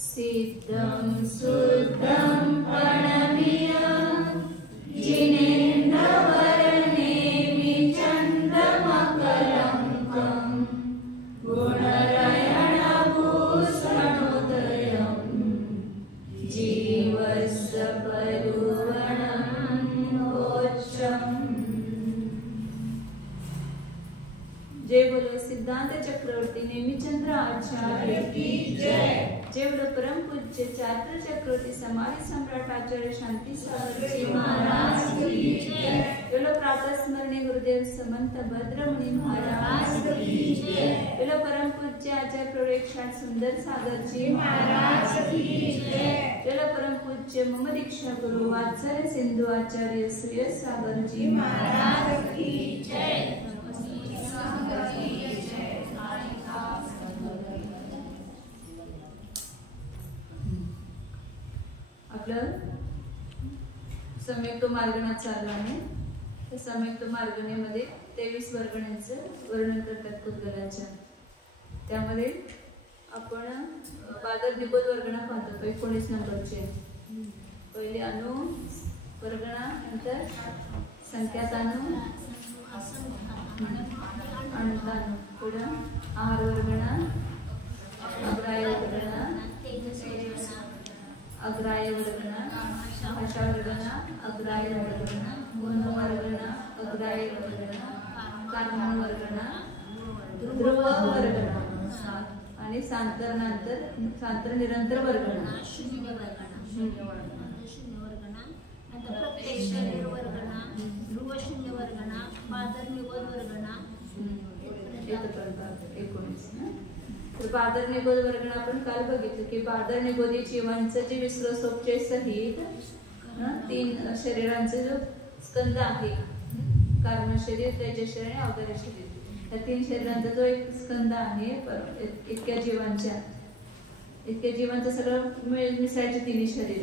सिद्धं शुद्धं प्रणमियं जिनेन्द्रवर्णेमि चन्द्रमकलङ्कं गुणरयणभूषणोदयं जीवस्य परुवणं मोक्षम्। जय बोलो सिद्धांत चक्रवर्ती नेमिचंद्र आचार्य की जय। जय बोलो परम पूज्य चात्र चक्रवर्ती समाधि सम्राट आचार्य शांति सागर जी महाराज की जय। बोलो प्रातः स्मरणीय गुरुदेव समंत भद्रमुनि महाराज की जय। बोलो परम पूज्य आचार्य प्रोरेक्षण सुंदर सागर जी महाराज की जय। बोलो परम पूज्य मम दीक्षा गुरु वात्सल्य सिंधु आचार्य श्री सागर जी महाराज की जय। आपलं सम्यक्त मार्गणा चालू आहे। त्या सम्यक्त मार्गणेमध्ये 23 वर्गण्यांचं वर्णन करतात कुतगलाच्या। त्यामध्ये आपण पादर निबोध वर्गणा पाहतो 19 नंबरचे। पहिले अनु वर्गणा, नंतर संख्यातानु, अणतानु, पुढे आहार वर्गणा, अग्राय वर्गणा, अग्राय वर्गणा, भाषा वर्गणा, अग्राय वर्गणा, गुण वर्गणा, अग्राय वर्गणा, कारण वर्गणा, ध्रुव वर्गणा आणि सांतरनंतर सांतर निरंतर वर्गणा, शून्य वर्गणा, नंतर प्रत्यक्ष वर्गणा, ध्रुव शून्य वर्गणा, पादर निबोध वर्गणा, 19 ना। तर पादर निबोध वर्गणा आपण काल बघितलं की पादर निबोधी जीवांचं जे विश्वसोपचे सहित 3 शरीरांचे जो स्कंद आहे, कारण शरीर, तेज शरीर आणि अवघड शरीर, या 3 शरीरांचा जो एक स्कंद आहे इतक्या जीवांचं सगळं मिसळायचे 3 शरीर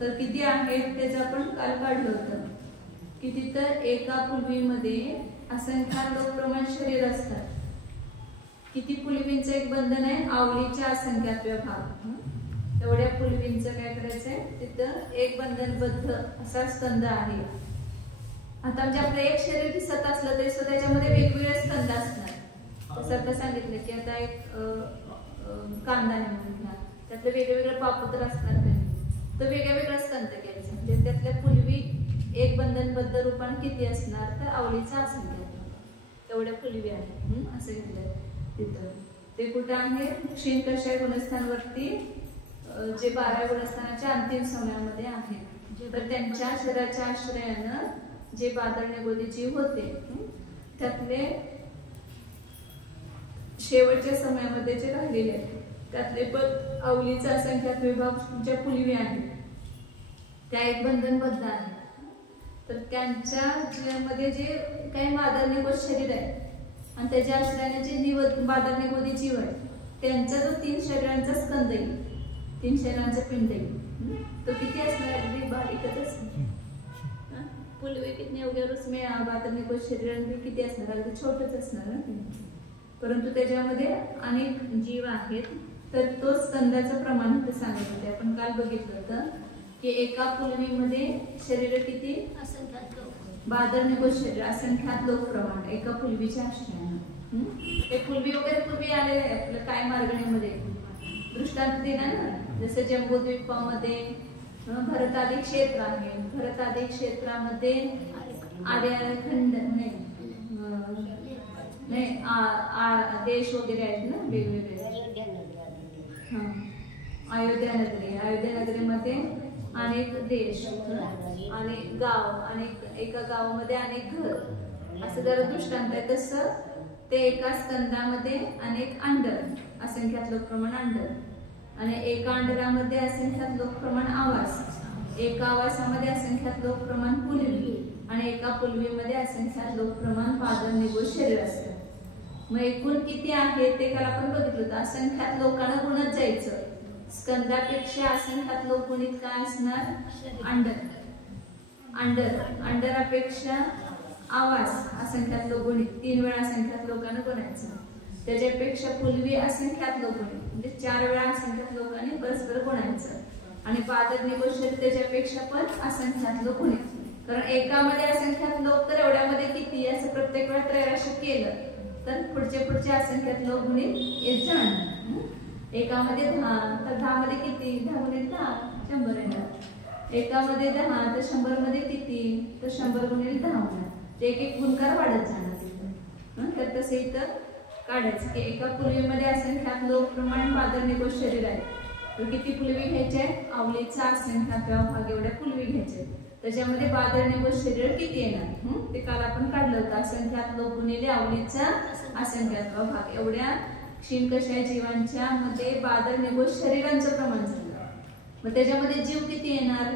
तर किती आहेत त्याचं आपण काल काढलं होतं। किती तर एका पुलवीमध्ये असंख्य प्रमाण शरीर असतात। किती पुलवींचं एक बंधन आहे, आवलीच्या असंख्यात्व भाग। एवढ्या पुलवींचं काय करायचंय, तिथं एक बंधनबद्ध असा स्कंद आहे। आता म्हणजे आपलं एक शरीर दिसत असलं तरी सुद्धा त्याच्यामध्ये वेगवेगळे स्कंद असणार। तसं आता सांगितलं की आता एक कांदा म्हणून त्यातले वेगवेगळे पापुत्र असणार, तर वेगळा स्कंद घ्यायचा। म्हणजे त्यातल्या पुलवी एक बंधनबद्ध रूपाने किती असणार, तर आवलीचा असंख्यात्व एवढ्या पुलवी आहेत असं घेतलंय तिथं। ते कुठं आहे, क्षीण कषाय गुणस्थानवरती जे 12 गुणस्थानाच्या अंतिम समयामध्ये आहे। तर त्यांच्या शरीराच्या आश्रयानं जे पादर निबोधी जीव होते त्यातले शेवटच्या समयामध्ये जे राहिलेले आहेत त्यातले पण अवलीचा असंख्यात्व विभाग ज्या पुलवी आहेत त्या एक बंधनबद्ध आहे। तर त्यांच्या जीवामध्ये जे काही पादर निबोध शरीर आहे आणि त्याच्या आश्रयाने जे पादर निबोधी जीव आहे त्यांचा जो 3 शरीरांचा स्कंद येईल, 3 शरीरांचा पिंड येईल, तो किती असणार, अगदी बारीकच असणार। पुलवे किती अवघ्या रुसमे पादर निबोध शरीरांमध्ये किती असणार, अगदी छोटच असणार ना। परंतु त्याच्यामध्ये अनेक जीव आहेत, तर तो स्कंदाचं प्रमाण इथे सांगत होते। आपण काल बघितलं होतं की एका पुलवीमध्ये शरीर किती, बादर निबोध शरीर असंख्यात लोक प्रमाण एका पुलवीच्या आश्रयानं। हे पुलवी वगैरे पूर्वी आलेले आहे आपलं काय मार्गणीमध्ये दृष्टांत दिला ना, जसं जम्बूद्वीपामध्ये भरतादी क्षेत्र आहे। भरतादी क्षेत्रामध्ये आर्यखंड नाही देश वगैरे आहेत ना वेगवेगळे। अयोध्या नगरीमध्ये अनेक देश, अनेक गाव, एका गावामध्ये अनेक घर, असं जरा दृष्टांत आहे। तसं ते एका स्कंदामध्ये अनेक अंडर, असंख्यात लोक प्रमाण अंडर, आणि एका अंडरामध्ये असंख्यात लोक प्रमाण आवास, एका आवासामध्ये असंख्यात लोक प्रमाण पुलवी, आणि एका पुलवीमध्ये असंख्यात लोक प्रमाण पादर निबोध शरीर असतात। मग एकूण किती आहे ते काल आपण बघितलं होतं। असंख्यात लोकांना गुणत जायचं, स्कंदापेक्षा असंख्यात लोक गुणित काय असणार, अंडरापेक्षा आवास असंख्यात लोक गुणित 3 वेळा असंख्यात लोकांना गुणायचं। त्याच्यापेक्षा पूर्वी असंख्यात लोक म्हणजे 4 वेळा असंख्यात लोकांनी परस्पर गुणायचं आणि बादर निगोद त्याच्यापेक्षा पण असंख्यात लोक गुणे. कारण एकामध्ये असंख्यात लोक तर एवढ्यामध्ये किती असं प्रत्येक वेळा त्रैराशिक केलं तर पुढचे असंख्यात लोक गुणे येत जाणार. एकामध्ये 10 तर 10 मध्ये किती 10 गुणे 10 100 येणार. एकामध्ये 10 तर 100 मध्ये किती तर 100 गुणिले 10 होणार. ते एक गुणकार वाढत जाणार तिथं. तर तसे इथं काढायचं की एका पुलवीमध्ये असंख्यात लोक प्रमाण बादर निगोद शरीर आहे तर किती पुलवी घ्यायचे आवलीचा असंख्यात भाग एवढ्या पुलवी घ्यायचे. त्याच्यामध्ये बादर निगोद शरीर किती येणार ते काल आपण काढलं होतं. असंख्यात लोक गुणिले आवलीचा असंख्यात भाग एवढ्या क्षीणकषाय जीवांच्या मध्ये बादर निगोद शरीरांचं प्रमाण झालं. मग त्याच्यामध्ये जीव किती येणार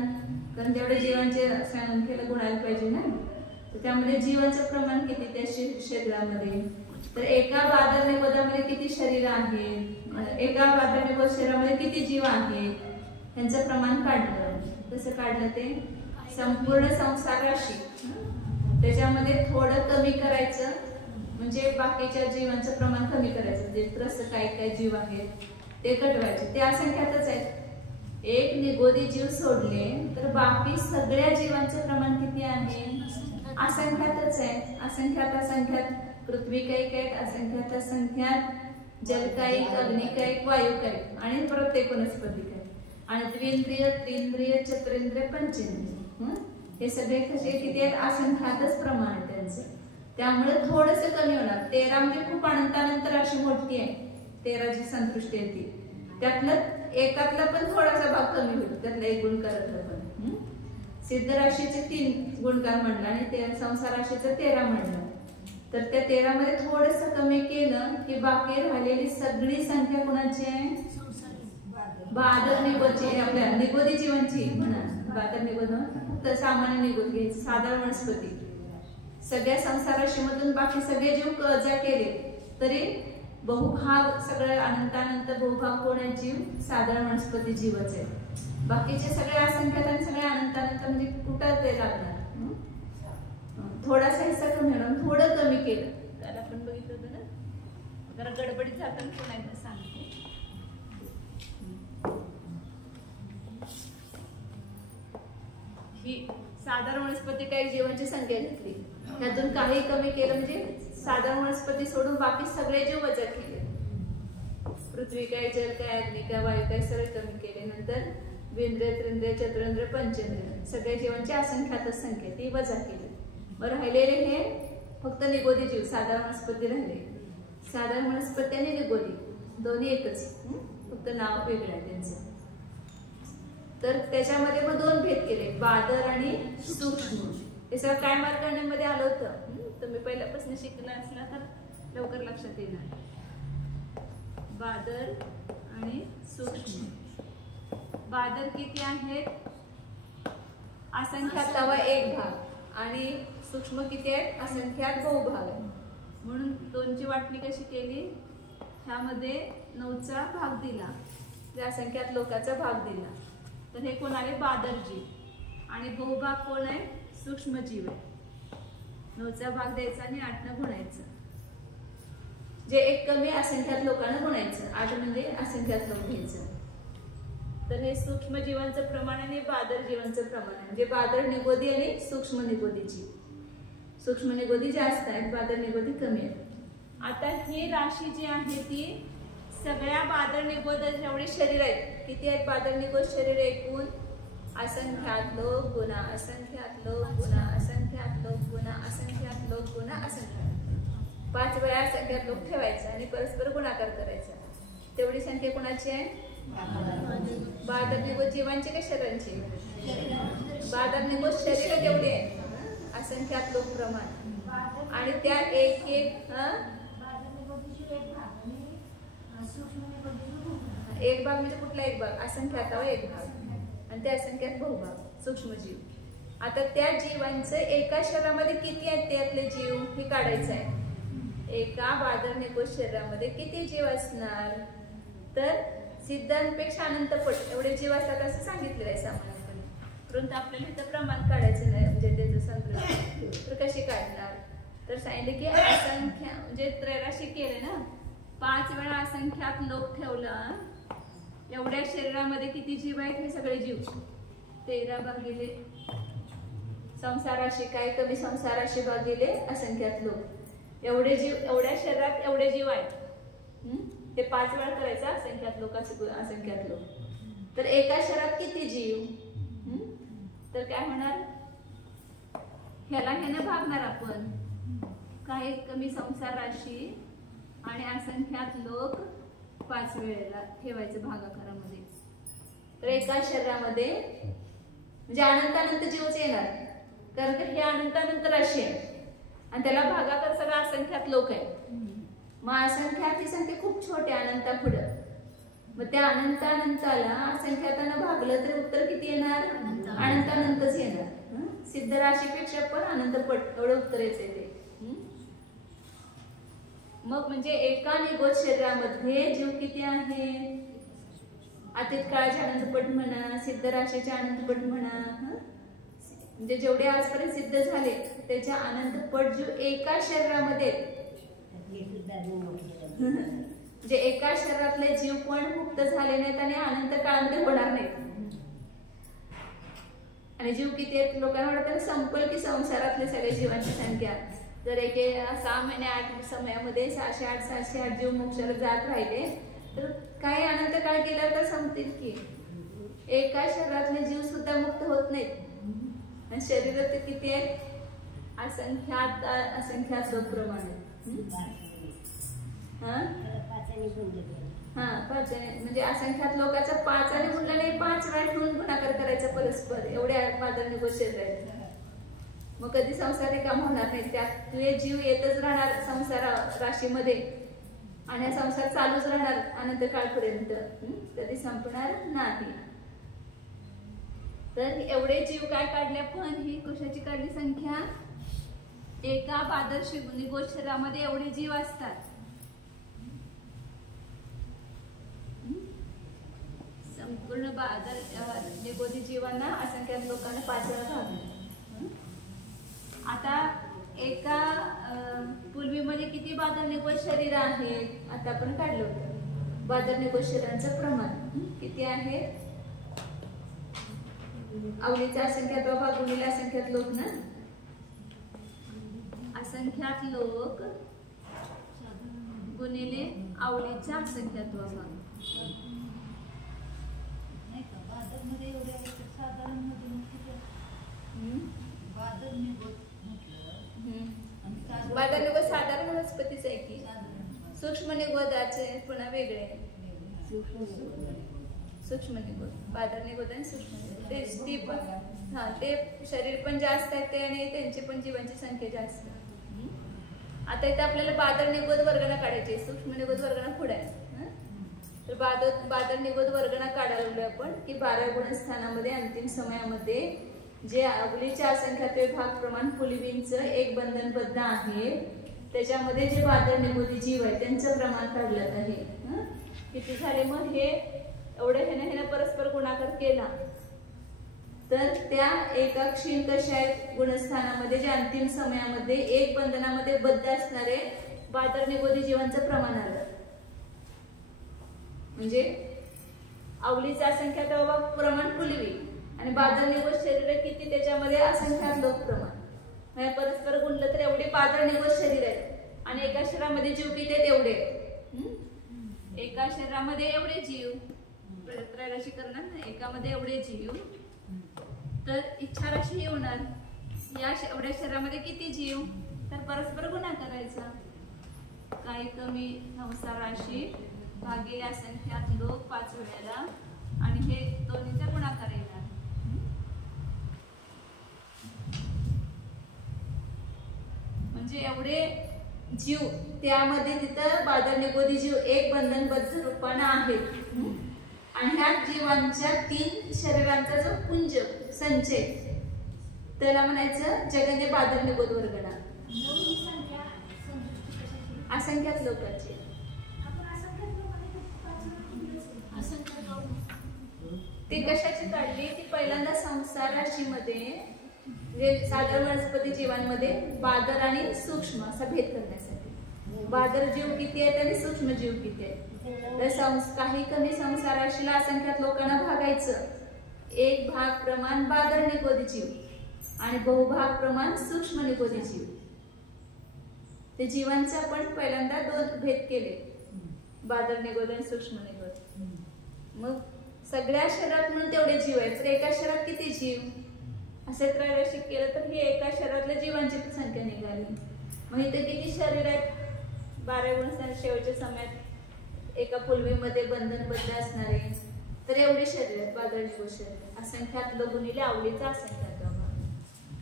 कारण तेवढ्या जीवांचे संख्येला गुणायला पाहिजे ना. तर त्यामध्ये जीवांचं प्रमाण किती त्या शरीरामध्ये तर एका बादर निगोदामध्ये किती शरीर आहेत एका बादर निगोद शरीरामध्ये किती जीव आहेत ह्यांचं प्रमाण काढलं. कसं काढलं ते संपूर्ण संसार राशी त्याच्यामध्ये थोडं कमी करायचं म्हणजे बाकीच्या जीवांचं प्रमाण कमी करायचं. म्हणजे तसं काय जीव आहेत ते घटवायचे ते असंख्यातच आहेत. एक निगोदी जीव सोडले तर बाकी सगळ्या जीवांचं प्रमाण किती आहे असंख्यातच आहे. असंख्यात पृथ्वी कैक आहेत असंख्यात असंख्यात जलकायिक अग्निकायिक वायुकायिक आणि प्रत्येक वनस्पतिक आहे. आणि द्विंद्रिय त्रिंद्रिय चतुरेंद्रिय पंचेंद्रिय हे सगळे कसे किती आहेत असंख्यातच प्रमाण आहे त्यांचं. त्यामुळे थोडस कमी होणार. 13 म्हणजे खूप अनंतानंतर अशी मोठी आहे 13 जी संतुष्टी येते त्यातलं एकातला पण थोडासा भाग कमी होईल त्यातला एक गुणकारातला पण. सिद्ध राशीचे 3 गुणकार म्हणलं आणि ते संसार राशीचं 13 म्हणलं तर त्या 13 मध्ये थोडस कमी केलं की बाकी राहिलेली सगळी संख्या कुणाची आहे बादर निगोदची आपल्या निगोदी जीवांची म्हणा. बादर निगोद तर सामान्य निगोद घ्यायचं साधारण वनस्पती सगळ्या संसार राशीमधून बाकी सगळे जीव जर केले तरी बहुभाग सगळं अनंतानंत बहुभाग कोण आहे जीव साधारण वनस्पती जीवच आहे. बाकीचे सगळे असंख्यात आणि सगळे अनंतानंत म्हणजे कुठं ते लागणार थोडासा हिस्सा कमी होणार. थोडं कमी केलं त्याला आपण बघितलं होतं ना जरा गडबडीत जाताना पुन्हा एकदा सांगते. ही साधारण वनस्पती काही जीवांची संख्या घेतली त्यातून काही कमी केलं म्हणजे साधारण वनस्पती सोडून बाकी सगळे जीव वजा केले. पृथ्वी काय जल काय अग्नी काय वायू काय सगळे कमी केले. नंतर द्विंद्रिय त्रिंद्रिय चतुरेंद्रिय पंचेंद्रिय सगळ्या जीवांची असंख्यातच संख्या ती वजा केली. मग राहिलेले हे फक्त निगोदी जीव साधारण वनस्पती राहिले. साधारण वनस्पती आणि निगोदी दोन्ही एकच फक्त नाव वेगळं आहे त्यांचं. तर त्याच्यामध्ये मग 2 भेद केले बादर आणि सूक्ष्म. हे सगळं काय मार्ग करण्यामध्ये आलं होतं तुम्ही पहिल्यापासून शिकला असला तर लवकर लक्षात येणार. बादर आणि सूक्ष्म. बादर किती आहेत असंख्यातला 1 भाग आणि सूक्ष्म किती आहेत असंख्यात बहुभाग आहे. म्हणून 2ची वाटणी कशी केली ह्यामध्ये 9चा भाग दिला असंख्यात लोकांचा भाग दिला तर हे कोण आहे बादर जीव आणि बहुभाग कोण आहे सूक्ष्म जीव आहे. 9चा भाग द्यायचा आणि 8 गुणायचं जे एक कमी असंख्यात लोकांना गुणायचं 8 म्हणजे असंख्यात लोक घ्यायचं. तर हे सूक्ष्म जीवांचं प्रमाण आणि बादर जीवांचं प्रमाण आहे. म्हणजे बादर निगोदी आणि सूक्ष्म निगोदीची. सूक्ष्म निगोदी जास्त आहेत बादर निगोदी कमी आहेत. आता ही राशी जी आहे ती सगळ्या बादर निगोद जेवढे शरीर आहेत किती आहेत बादर निगोद शरीर एकूण असंख्यात लोक गुणा असंख्यात लोक गुणा असंख्यात लोक गुणा असंख्यात लोक गुणा असंख्यात 5 वेळा असंख्यात लोक ठेवायचा आणि परस्पर गुणाकार करायचा. तेवढी संख्या कुणाची आहे बादर निगोद जीवांची का शरीरांची. बादर निगोद शरीर तेवढी आहे असंख्यात लोक प्रमाण आणि त्या एक भाग म्हणजे कुठला एक भाग असंख्यात एक भाग आणि त्या असंख्यात बहुभाग सूक्ष्मजीव. आता त्या जीवांचं एका शरीरामध्ये किती आहेत त्यातले जीव हे काढायचं आहे. एका बादर निगोद शरीरामध्ये किती जीव असणार तर सिद्धांपेक्षा अनंतपट एवढे जीव असतात असं सांगितलेलं आहे सामान्यपणे. परंतु आपल्याला इथं प्रमाण काढायचं नाही म्हणजे त्याचं संकल्प तर कशी काढणार तर सांगितले की असंख्या म्हणजे त्रैराशी केले ना 5 वेळा असंख्यात लोक ठेवलं, एवढ्या शरीरामध्ये किती जीव आहेत? हे सगळे जीव 13 भागिले संसार राशी, काय कमी संसार राशी भागिले असंख्यात लोक, एवढे जीव, एवढ्या शरीरात एवढे जीव आहेत. ते 5 वेळा करायचं असंख्यात लोक, असंख्यात लोक. तर एका शरीरात किती जीव? तर काय होणार? ह्याला ह्यानं भागणार आपण, काही कमी संसार राशी आणि असंख्यात लोक 5 वेळेला ठेवायचं भागाकारामध्ये. तर एका शरीरामध्ये म्हणजे अनंतानंत जीवच येणार, कारण की हे अनंतानंत राशी आहे आणि त्याला भागाकार सगळा असंख्यात लोक आहे. मग असंख्यात ही संख्या खूप छोटी अनंता पुढं, मग त्या अनंतानंताला असंख्यातानं भागलं तर उत्तर किती येणार? अनंतानंतच येणार. सिद्ध राशीपेक्षा पण अनंतपट एवढं उत्तर येते ते. मग म्हणजे एका निगोज शरीरामध्ये जीव किती आहे? अतीत काळाचे अनंतपट म्हणा, सिद्ध राशीचे अनंतपट म्हणा, म्हणजे जेवढे आजपर्यंत सिद्ध झाले त्याच्या अनंतपट जीव एका शरीरामध्ये, म्हणजे एका शरीरातले जीव पण मुक्त झाले नाहीत आणि अनंत काळामध्ये होणार नाहीत. आणि जीव किती आहेत? लोकांना वाटतं संपल की संसारातले सगळे जीवांची संख्या. जर 6 महिने 8 समयामध्ये 608 708 जीव मोक्षाला जात राहिले तर काही अनंत काळ गेल्यावर तर संपतील की. एका शरीरातले जीव सुद्धा मुक्त होत नाहीत आणि शरीरात किती आहेत? असंख्यात असंख्यात प्रमाणे. म्हणजे असंख्यात लोकांचा 5 आणि गुणल्याने 5 वेळा ठेवून गुणाकार करायचा परस्पर, एवढ्या पादर निगोज शरीर आहेत. मग कधी संसार रिकाम होणार नाही, त्यात तुझे जीव येतच राहणार संसार राशीमध्ये आणि हा संसार चालूच राहणार अनंत काळपर्यंत, कधी संपणार नाही. तर एवढे जीव काय काढले? पण ही कशाची काढली संख्या? एका पादर निगोज शरीरामध्ये एवढे जीव असतात. संपूर्ण बादर निगोजी जीवांना असंख्यात लोकांना 5 वेळा भागले. आता एका पूर्वीमध्ये किती बादर निगोज शरीर आहेत? आता आपण काढलं होतं. बादर निगोज शरीरांचं प्रमाण किती आहे? अवलीचा असंख्यात बाबा गुणिले असंख्यात लोक ना, असंख्यात लोक गुणिले अवलीचा असंख्यात बाबा. बादर निगोज साधारण वनस्पतीच आहे की, सूक्ष्म निगोदाचे पुन्हा वेगळे. सूक्ष्म निगोद, बादर निगोद आणि सूक्ष्म निगोद ते पण ते शरीर पण जास्त आहे ते आणि त्यांची पण जीवांची संख्या जास्त आहे. आता इथे आपल्याला बादर निगोद वर्गणा काढायची, सूक्ष्म निगोद वर्गणा पुढे आहे. तर बादर निगोद वर्गणा काढायला आपण की 12 गुणस्थानामध्ये अंतिम समयामध्ये जे अवलीच्या असंख्यात भाग प्रमाण पुलिवींचं एक बंधनबद्ध आहे, त्याच्यामध्ये जे बादर निगोदी जीव आहे त्यांचं प्रमाण काढलं आहे. किती झाले? मग हे एवढं ह्याने परस्पर गुणाकार केला तर त्या एका क्षीण कशा आहेत गुणस्थानामध्ये जे अंतिम समयामध्ये एक बंधनामध्ये बद्ध असणारे बादर निगोदी जीवांचं प्रमाण आलं. म्हणजे अवलीचं असंख्यात प्रमाण पुलवी आणि बादर निगोज शरीर किती, त्याच्यामध्ये असंख्यात लोक प्रमाण. म्हणजे परस्पर गुणलं तर एवढे बादर निगोज शरीर आहेत आणि एका शरीरामध्ये जीव किती आहेत? एवढे. एका शरीरामध्ये एवढे जीव, त्रैराशी करणार ना, एकामध्ये एवढे जीव, तर इच्छा राशी होणार. या एवढ्या शरीरामध्ये किती जीव? तर परस्पर गुणा करायचा. काही कमी संसार राशी भागिले असंख्यात लोक 5 वेळेला आणि हे दोन्हीचा गुणाकार येणार. म्हणजे एवढे जीव त्यामध्ये तिथं बादर निगोदी जीव एक बंधनबद्ध रूपाने आहेत आणि ह्या जीवांच्या 3 शरीरांचा जो पुंज संचय त्याला म्हणायचं जगने बादर निगोद वर्गणा. असंख्यात लोकांची ते कशाची काढली? ती पहिल्यांदा संसार राशीमध्ये साधारण वनस्पती जीवांमध्ये बादर आणि सूक्ष्म असा भेद करण्यासाठी. बादर जीव किती आहेत आणि सूक्ष्म जीव किती आहेत. तर काही कमी संसाराशीला असंख्यात लोकांना भागायचं. एक भाग प्रमाण बादर निगोदी जीव आणि बहुभाग प्रमाण सूक्ष्म निगोदी जीव. ते जीवांचा पण पहिल्यांदा दोन भेद केले, बादर निगोद आणि सूक्ष्म निगोद. मग सगळ्या शरीरात म्हणून तेवढे जीव आहेत, तर एका शरीरात किती जीव असे त्रैराशिक केलं तर ही एका शरीरातल्या जीवांची संख्या निघाली. मग इथे किती शरीर आहेत? 12 गुणस्थान शेवटच्या समयात एका पुलवीमध्ये बंधनबद्ध असणारे, तर एवढे शरीर आहेत बादर निगोद शरीर. असंख्यात गुणिले आवडीचा असंख्यात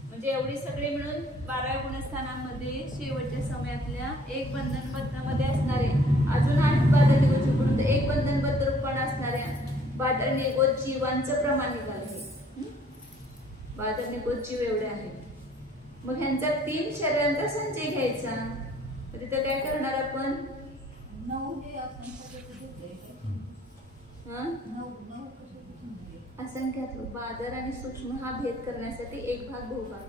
म्हणजे एवढी सगळी मिळून 12 गुणस्थानामध्ये शेवटच्या समयातल्या एक बंधनबद्धामध्ये असणारे अजून 8 बादर निगोद जीव, एक बंधनबद्ध रूपाने असणाऱ्या बादर निगोद जीवांचं प्रमाण निघाले. बादर निगोद जीव एवढे आहेत. मग ह्यांचा 3 शरीरांचा संचय घ्यायचा. तिथं काय करणार आपण? 9 असंख्यात बादर आणि सूक्ष्म हा भेद करण्यासाठी एक भाग बहुभाग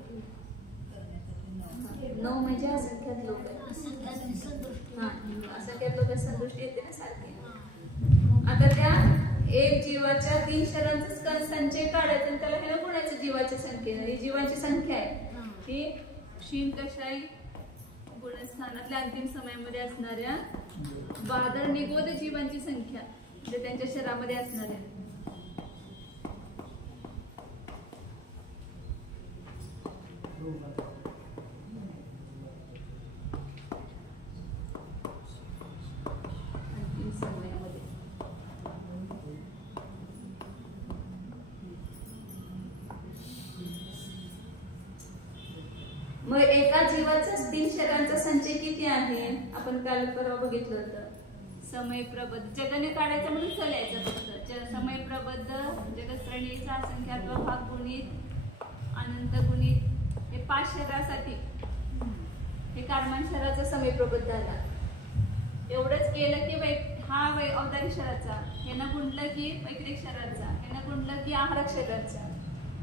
9 म्हणजे असंख्यात लोक आहेत. असंख्यात लोक संतुष्टी येते ना सारखी. आता त्या एक जीवाच्या 3 शरीरांचा संचय काढायचा आणि त्याला ह्याला गुणायचं जीवाच्या संख्येने. ही जीवाची संख्या आहे ही क्षीण कशाई गुणस्थानातल्या अंतिम समयामध्ये असणाऱ्या बादर निगोद जीवांची संख्या म्हणजे त्यांच्या शरीरामध्ये असणाऱ्या. मग एका जीवाचा 3 शरीरांचा संचय किती आहे? आपण काल परवा बघितलं होतं. समय प्रबद्ध जगाने काढायचं म्हणून चालायचं फक्त. समय प्रबद्ध जगश्रेणीचा असंख्यात्व भाग गुणित अनंत गुणित हे 5 शरीरासाठी हे कारमान शरीराचा समय प्रबद्ध आला. एवढंच केलं की हा अवतारी शरीराचा, ह्यानं गुणलं की वैक्रिक शरीराचा, ह्यानं गुणलं की आहारक शरीराचा,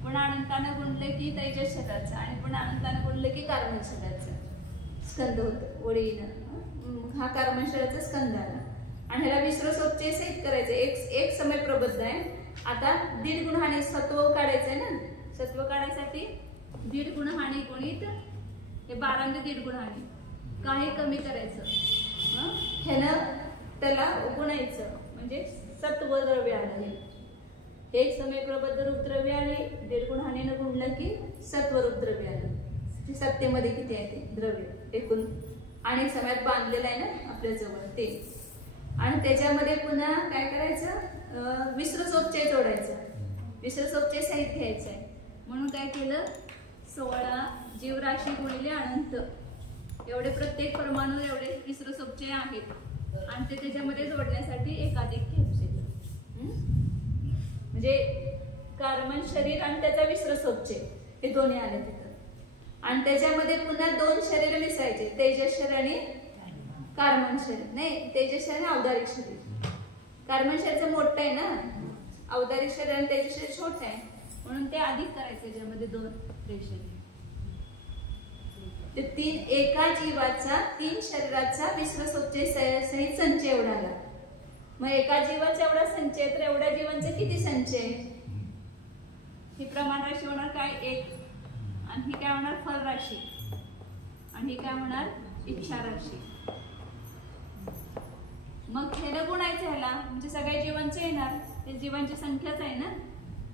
पुन्हा अनंतानं गुणलं की तेजस शरीराचा आणि पुन्हा अनंतानं गुणलं की कारमान शरीराचा स्कंद होतं ओळीनं. हा कारमान शरीराचा स्कंद आला आणि ह्याला विश्रसोपचय सहित करायचं. एक समय प्रबद्ध आहे. आता 1.5 गुण हानी सत्व काढायचंय ना. सत्व काढायसाठी 1.5 गुण हानी गुणित हे 12 म्हणजे 1.5 गुण हानी काही कमी करायचं. ह्यानं त्याला गुणायचं म्हणजे सत्व द्रव्य आलं. एक समय प्रबद्ध रूप द्रव्य आले 1.5 गुण हानीनं गुणलं की सत्व रूप द्रव्य आलं. सत्तेमध्ये किती आहे ते द्रव्य एकूण अनेक समयात बांधलेलं आहे ना आपल्या जवळ ते. आणि त्याच्यामध्ये पुन्हा काय करायचं? विश्रसोपचय जोडायचं. विश्रसोपचय सहित घ्यायचं आहे म्हणून काय केलं? 16 जीवराशी गुणिले अनंत एवढे प्रत्येक परमाणू एवढे विश्रसोपचय आहेत आणि ते त्याच्यामध्ये जोडण्यासाठी एकाधिक घ्यायचे. म्हणजे कारमन शरीर आणि त्याचा विश्रसोपचय हे दोन्ही आले तिथं. आणि त्याच्यामध्ये पुन्हा 2 शरीर मिसळायचे, तेजस शरीर आणि कारमन शरीर. नाही, तेजस शरीर आणि अवधारिक शरीर. कारमन शरीरचं मोठं आहे ना, अवधारिक शरीर आणि तेजस शरीर छोटं आहे म्हणून ते अधिक करायचे. ज्यामध्ये 2 रेषे ते 3 एका जीवाचा 3 शरीराचा विश्रसोपचय सहित संचय एवढा आला. मग एका जीवाचा एवढा संचय तर एवढ्या जीवांचे किती संचय? ही प्रमाण राशी होणार काय? 1 आणि ही काय होणार? फल राशी आणि ही काय होणार? इच्छा राशी. मग ह्याला गुणायचं ह्याला म्हणजे सगळ्या जीवांचे येणार. ते जीवांची संख्याच आहे ना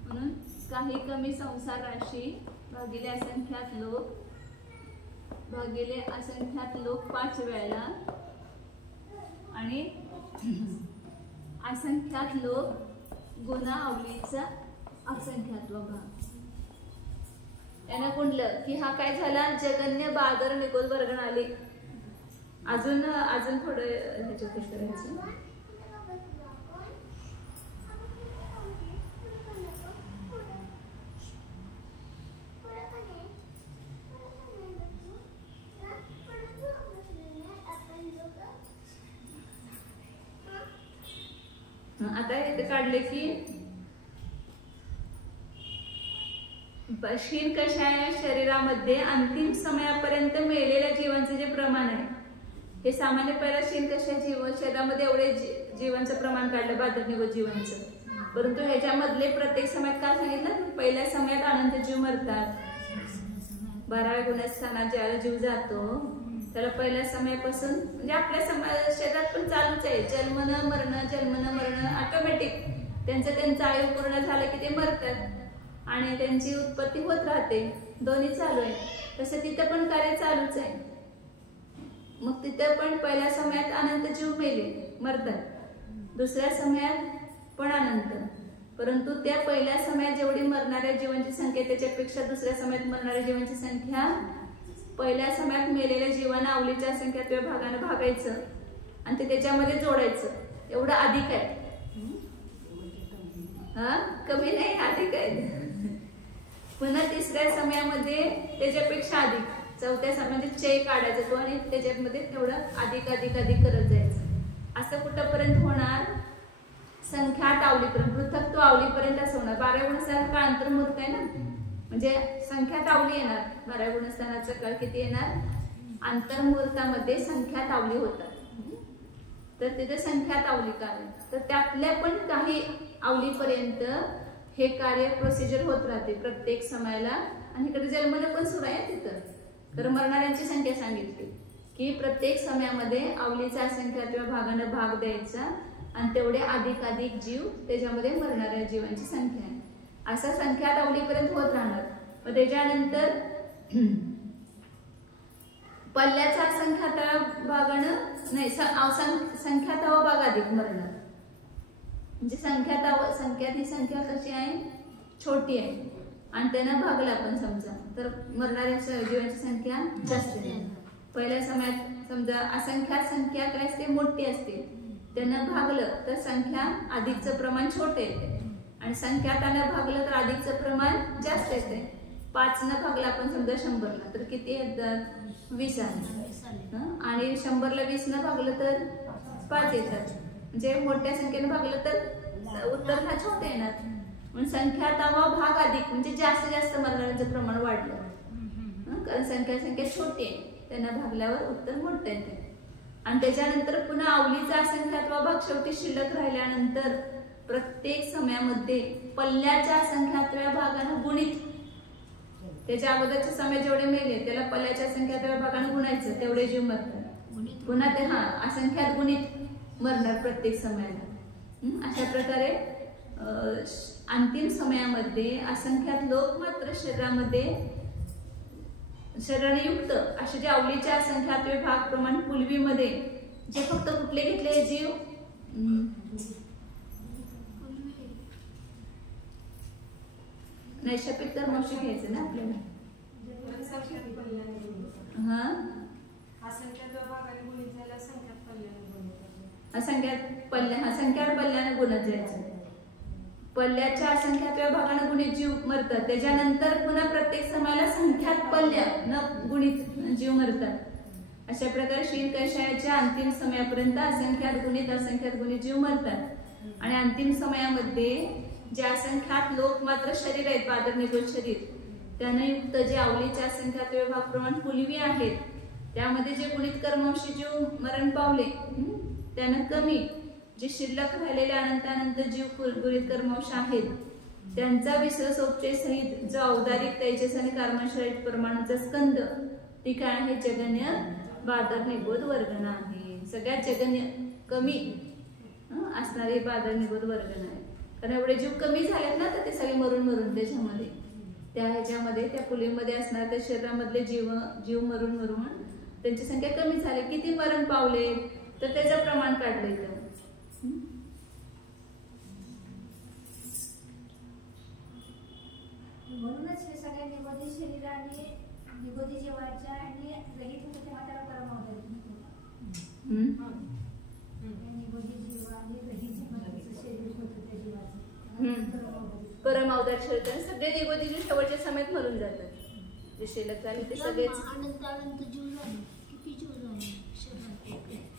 म्हणून काही कमी संसार राशी भागिले असंख्यात लोक भागिले असंख्यात लोक 5 वेळेला आणि असंख्यात लोक गुणा अवलीचा असंख्यात्व भाग. यानं गुणलं की हा काय झाला? जगन्य बादर निगोद वर्गण आली. अजून थोडं ह्याच्यात करायचं. आता इथे काढले की क्षीण कशा शरीरामध्ये अंतिम समयापर्यंत मेलेल्या जीवांचे जे प्रमाण आहे हे सामान्य पहिला कशा जीवन शरीरामध्ये एवढे जीवांचं प्रमाण काढलं, बाधक निगोद जीवांचं, परंतु ह्याच्यामधले प्रत्येक समयात काय सांगितलं, पहिल्या समयात अनंत जीव मरतात. 12व्या गुणस्थानात ज्याला जीव जातो त्याला पहिल्या समयापासून म्हणजे आपल्या शरीरात पण चालूच आहे, जन्मन मरण ऑटोमॅटिक त्यांचं आयु पूर्ण झालं की ते मरतात आणि त्यांची उत्पत्ती होत राहते, दोन्ही चालू आहे. तसं तिथं पण कार्य चालूच आहे. मग तिथं पण पहिल्या समयात अनंत जीव मेले मरतात, दुसऱ्या समयात पण अनंत, परंतु त्या पहिल्या समयात जेवढी मरणाऱ्या जीवांची संख्या त्याच्यापेक्षा दुसऱ्या समयात मरणाऱ्या जीवांची संख्या, पहिल्या समयात मेलेल्या जीवांना अवलीच्या संख्यात्व भागानं भागायचं आणि ते त्याच्यामध्ये जोडायचं, एवढं अधिक आहे. हा कमी नाही, अधिक आहे. पुन्हा तिसऱ्या समयामध्ये त्याच्यापेक्षा अधिक, चौथ्या समयामध्ये चय काढायचं तो आणि त्याच्यामध्ये तेवढं अधिक अधिक अधिक करत जायचं. असं कुठंपर्यंत होणार, संख्यात आवलीपर्यंत, पृथक तो आवलीपर्यंत असं होणार. 12 गुणस्थानाचा काळ अंतर्मुहूर्त आहे ना, म्हणजे संख्यात आवली येणार. 12 गुणस्थानाचा काळ किती येणार, अंतर्मुहूर्तामध्ये संख्यात आवली होतात. तर तिथे संख्यात आवली काळ, तर त्यातल्या पण काही आवलीपर्यंत हे कार्य प्रोसिजर होत राहते प्रत्येक समयाला. आणि इकडे जन्मनं पण सुरू आहे तिथं, तर मरणाऱ्यांची संख्या सांगितली की प्रत्येक समयामध्ये आवलीचा असंख्यात्व भागानं भाग द्यायचा आणि तेवढे अधिक अधिक जीव त्याच्यामध्ये मरणाऱ्या जीवांची संख्या आहे. असा संख्यात आवलीपर्यंत होत राहणार. मग त्याच्यानंतर पल्ल्याचा असंख्यात भागानं नाही, संख्यातावा भाग अधिक मरणार. म्हणजे संख्यात ही संख्या कशी आहे, छोटी आहे आणि त्यांना भागला आपण समजा तर मरणाऱ्या जीवांची संख्या जास्त आहे. पहिल्या समयात समजा असंख्यात संख्या काय असते, मोठी असते, त्यांना भागलं तर संख्या अधिकचं प्रमाण छोटे येते आणि संख्यातानं भागलं तर अधिकचं प्रमाण जास्त येते. 5 न भागला आपण समजा 100ला तर किती येतात, 20 आले. आणि 100ला 20 न भागलं तर 5 येतात. म्हणजे मोठ्या संख्येने भागलं तर उत्तर हा छोटे येणार. म्हणून संख्यातावा भाग अधिक म्हणजे जास्त जास्त मरणाऱ्यांचं प्रमाण वाढलं, कारण संख्या छोटी आहे, त्यांना भागल्यावर उत्तर मोठं येते. आणि त्याच्यानंतर पुन्हा आवलीचा असंख्यात्व भाग शेवटी शिल्लक राहिल्यानंतर प्रत्येक समयामध्ये पल्ल्याच्या असंख्यात्व्या भागानं गुणित, त्याच्या अगोदरच्या समय जेवढे मेले त्याला पल्ल्याच्या असंख्यात्व्या भागानं गुणायचं, तेवढे जीव मरतात. पुन्हा ते असंख्यात गुणित मरणार प्रत्येक समयाला. अशा प्रकारे अंतिम समयामध्ये असंख्यात लोक मात्र शरीराने युक्त असे जे आवलीच्या असंख्यात्वे भाग प्रमाण पुलवीमध्ये जे फक्त कुठले घेतले जीव, नैशपिक तर मोशी घ्यायचं ना आपल्याला. संख्यात पल्ल्याने गुणत जायचं. पल्ल्याच्या असंख्यात्व्या भागाने गुणित जीव मरतात. त्याच्यानंतर पुन्हा प्रत्येक समयाला संख्यात पल्ल्या न गुणित जीव मरतात. अशा प्रकारे शीलकषायाच्या अंतिम समयापर्यंत असंख्यात गुणित जीव मरतात. आणि अंतिम समयामध्ये जे असंख्यात लोक मात्र शरीर आहेत, बाधक निगोद शरीर, त्यानं युक्त जे आवलीच्या असंख्यात्व्य भाग प्रमाण पुलवी आहेत, त्यामध्ये जे गुणित कर्मवशी जीव मरण पावले त्यानं कमी जे शिल्लक राहिलेले अनंतानंत जीव गुणित कर्मवश आहेत त्यांचा विसरसोपचे सहित जो औदारिक तेजस आणि कर्मशरीर परमाणूचा स्कंद ती काय आहे, जगन्य बाधक निगोद वर्गण आहे. सगळ्यात जगन्य कमी असणारे बाधक निगोद वर्गण आहे. कारण एवढे जीव कमी झालेत ना, तर ते सगळे मरून त्याच्यामध्ये त्या ह्याच्यामध्ये त्या पुलीमध्ये असणार त्या शरीरामधले जीव मरून त्यांची संख्या कमी झाली. किती मरण पावले तर त्याचं प्रमाण काढलं इथं. म्हणूनच हे सगळ्या निगोदी शरीराने निगोदी जीवाच्या आणि रहित होते तेव्हा त्याला परमावधी निगोदी जीवाने रहित शरीर होतं त्या जीवाचं परमावतार शरीर. सगळे निगोदी जीव शेवटच्या समयात मरून जातात. जे शिल्लक झाले ते सगळेच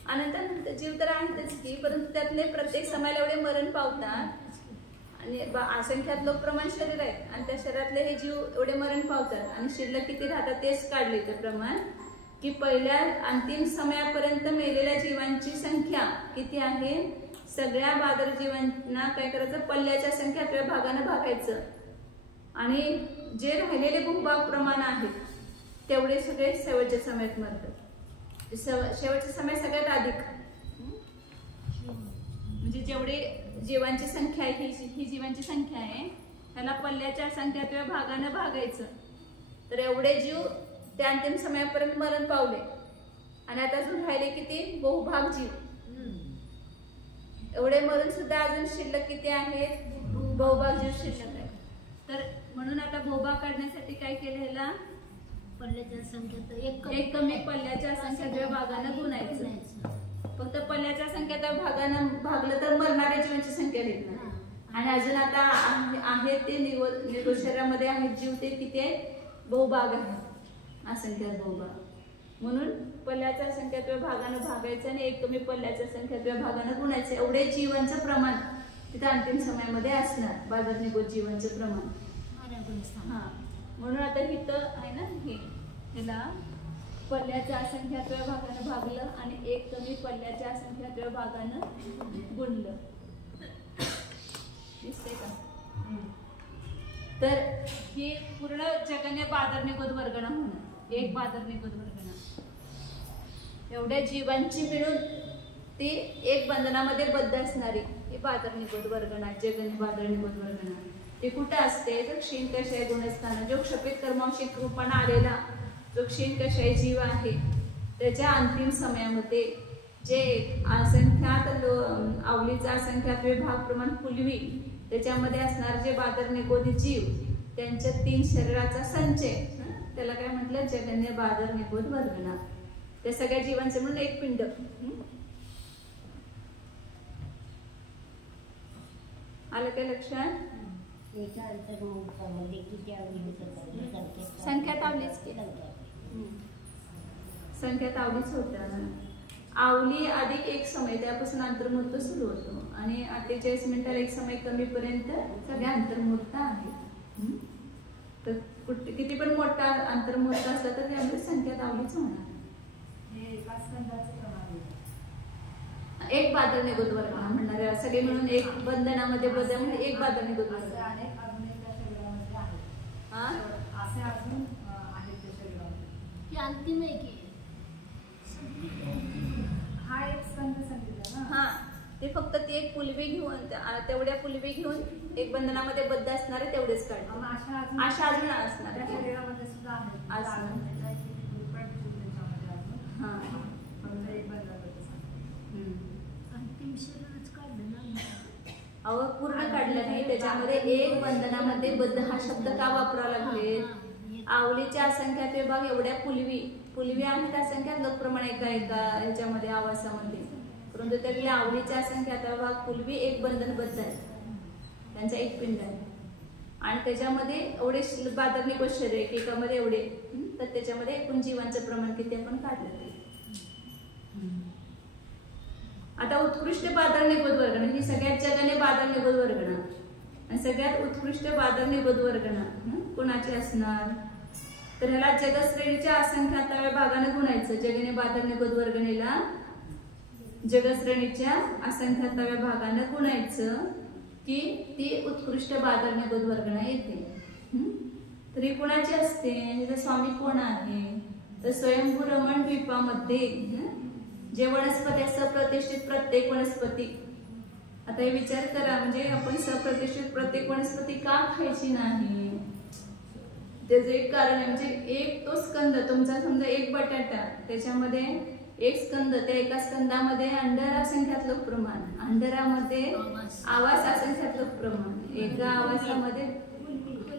अनंत जीव तर आहेतच की, परंतु त्यातले प्रत्येक समायाला एवढे मरण पावतात आणि असंख्यात लोक प्रमाण शरीर आहेत आणि त्या शरीरातले हे जीव एवढे मरण पावतात आणि शिल्लक किती राहतात तेच काढले ते प्रमाण. की पहिल्या अंतिम समयापर्यंत मेलेल्या जीवांची संख्या किती आहे, सगळ्या बादर जीवांना काय करायचं, पल्ल्याच्या संख्यात्व्य भागानं भागायचं आणि जे राहिलेले बहुभाग प्रमाण आहेत तेवढे सगळे शेवटच्या समयात मरतात. शेवटच्या समय सगळ्यात अधिक, म्हणजे जेवढे जीवांची संख्या आहे ही जीवांची संख्या आहे, त्याला पल्ल्याच्या संख्यात्व्य भागानं भागायचं. तर एवढे जीव त्या अंतिम समयापर्यंत मरण पावले आणि आता अजून राहिले किती, बहुभाग जीव. एवढे मरून सुद्धा अजून शिल्लक किती आहेत, बहुभाग जीव शिल्लक आहे. तर म्हणून आता बहुभाग काढण्यासाठी काय केलं, ह्याला पल्ल्याच्या संख्येत एक कमी पल्ल्याच्या संख्यात्व्य भागानं गुणायचं. फक्त पल्ल्याच्या संख्यात्व्य भागानं भागलं तर मरणाऱ्या जीवांची संख्या येत नाही. आणि अजून आता आहेत ते निगोज शरीरामध्ये आहेत जीव, ते किती आहेत, बहुभाग आहेत, असंख्यात बहुभाग. म्हणून पल्ल्याच्या संख्यात्व्य भागानं भागायचं आणि एक कमी पल्ल्याच्या संख्यात्व्य भागानं गुणायचं. एवढे जीवांचं प्रमाण तिथं अंतिम समयामध्ये असणार, बादर निगोज जीवांचं प्रमाण. हा, म्हणून आता इथं आहे ना, ह्याला पल्ल्याच्या असंख्यात्व्य भागानं भागलं आणि एक कमी पल्ल्याच्या असंख्यात्व्य भागानं गुणलं. दिसतंय का? तर ही पूर्ण जगाने बादर निगोज वर्गणा होणं, एक बादर निगोज वर्गणा. एवढ्या जीवांची मिळून ती एक बंधनामध्ये बद्ध असणारी ही बादर निगोज वर्गणा, जगने बादर निगोज वर्गणा. ते कुठं असते, तर क्षीण कषाय गुणस्थान, जो क्षपित कर्मांशिक रूपाने आलेला जो क्षीण कषाय जीव आहे, त्याच्या अंतिम समयामध्ये जे असंख्यात आवलीचा असंख्यात विभाग प्रमाण पुलवी, त्याच्यामध्ये असणार जे बादर निगोधी जीव, त्यांच्या 3 शरीराचा संचय, त्याला काय म्हटलं, जगन्य बादर निगोज वर्गणा. त्या सगळ्या जीवांचे म्हणून एक पिंड. आलं काय लक्षात? संख्यात आवलीच की, संख्यात आवलीच होत्या. आवली अधिक एक समय, त्यापासून अंतर्मुहूर्त सुरू होतो आणि 48 मिनिटाला एक समय कमीपर्यंत सगळ्या अंतर्मुहूर्त आहेत. तर किती पण मोठा अंतर्मुहूर्त असला तर त्यामध्ये संख्यात आवलीच होणार. एक बादर निगोज वर्गणा म्हणणार, सगळे मिळून एक बंधनामध्ये बदल म्हणजे एक बादर निगोज वर्गणा. अंतिम आहे की हा एक स्कंद सांगितला ना. हा, ते फक्त ती एक पुलवी घेऊन, तेवढ्या पुलवी घेऊन एक बंधनामध्ये बद्ध असणारे तेवढेच काढले. आशा अजून असणार शरीरामध्ये सुद्धा आहे. अंतिम शरीरच काढलं ना, अहो पूर्ण काढलं नाही, त्याच्यामध्ये एक बंधनामध्ये बद्ध हा शब्द का वापरावा लागले. आवलीचे असंख्यात विभाग एवढ्या पुलवी आहेत असंख्यात लोकप्रमाण एका ह्याच्यामध्ये आवासामध्ये, परंतु त्यातले आवलीचे असंख्यात विभाग पुलवी एक बंधनबद्ध आहे, त्यांचा एक पिंड आहे आणि त्याच्यामध्ये एवढे बादर निगोज शरीर एकामध्ये एवढे, तर त्याच्यामध्ये एकूण जीवांचं प्रमाण किती आपण काढलं ते. आता उत्कृष्ट बादर निगोज वर्गणा, ही सगळ्यात जगाने बादर निगोज वर्गणा आणि सगळ्यात उत्कृष्ट बादर निगोज वर्गणा कुणाची असणार, तर ह्याला जगश्रेणीच्या असंख्याताव्या भागाने गुणायचं. जगने बादर निगोज वर्गणेला जगश्रेणीच्या असंख्याताव्या भागाने गुणायचं की ती उत्कृष्ट बादर निगोज वर्गणा येते. तर ही कुणाची असते, स्वामी कोण आहे, तर स्वयंभू रमण द्वीपामध्ये जे वनस्पती सप्रतिष्ठित प्रत्येक वनस्पती. आता हे विचार करा, म्हणजे आपण सप्रतिष्ठित प्रत्येक वनस्पती का खायची नाही, त्याचं एक कारण आहे. म्हणजे एक तो स्कंद तुमचा, समजा एक बटाटा, त्याच्यामध्ये एक स्कंद, त्या एका स्कंदामध्ये अंडर असंख्यात प्रमाण, अंडरामध्ये आवास असंख्यात प्रमाण, एका आवासामध्ये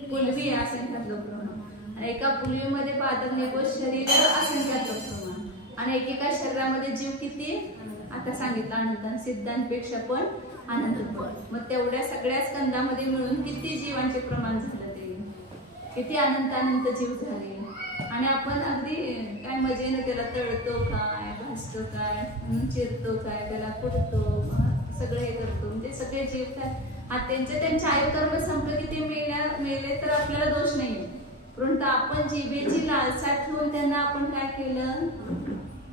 पुलवी असंख्यात प्रमाण आणि एका पुलवीमध्ये बादर निगोज शरीर असंख्यात प्रमाण आणि एकेका शरीरामध्ये जीव किती, आता सांगितलं अनंत, सिद्धांपेक्षा पण अनंत. मग तेवढ्या सगळ्या स्कंदामध्ये मिळून किती जीवांचे प्रमाण झालं, ते किती अनंत जीव झाले. आणि आपण अगदी काय मजेने त्याला तळतो काय, भाजतो काय, चिरतो काय, त्याला कुटतो, सगळं हे करतो. म्हणजे सगळे जीव काय, त्यांचे त्यांचे आयुकर्म संपलं की ते मेले तर आपल्याला दोष नाही, परंतु आपण जिभेची लालसा ठेवून त्यांना आपण काय केलं,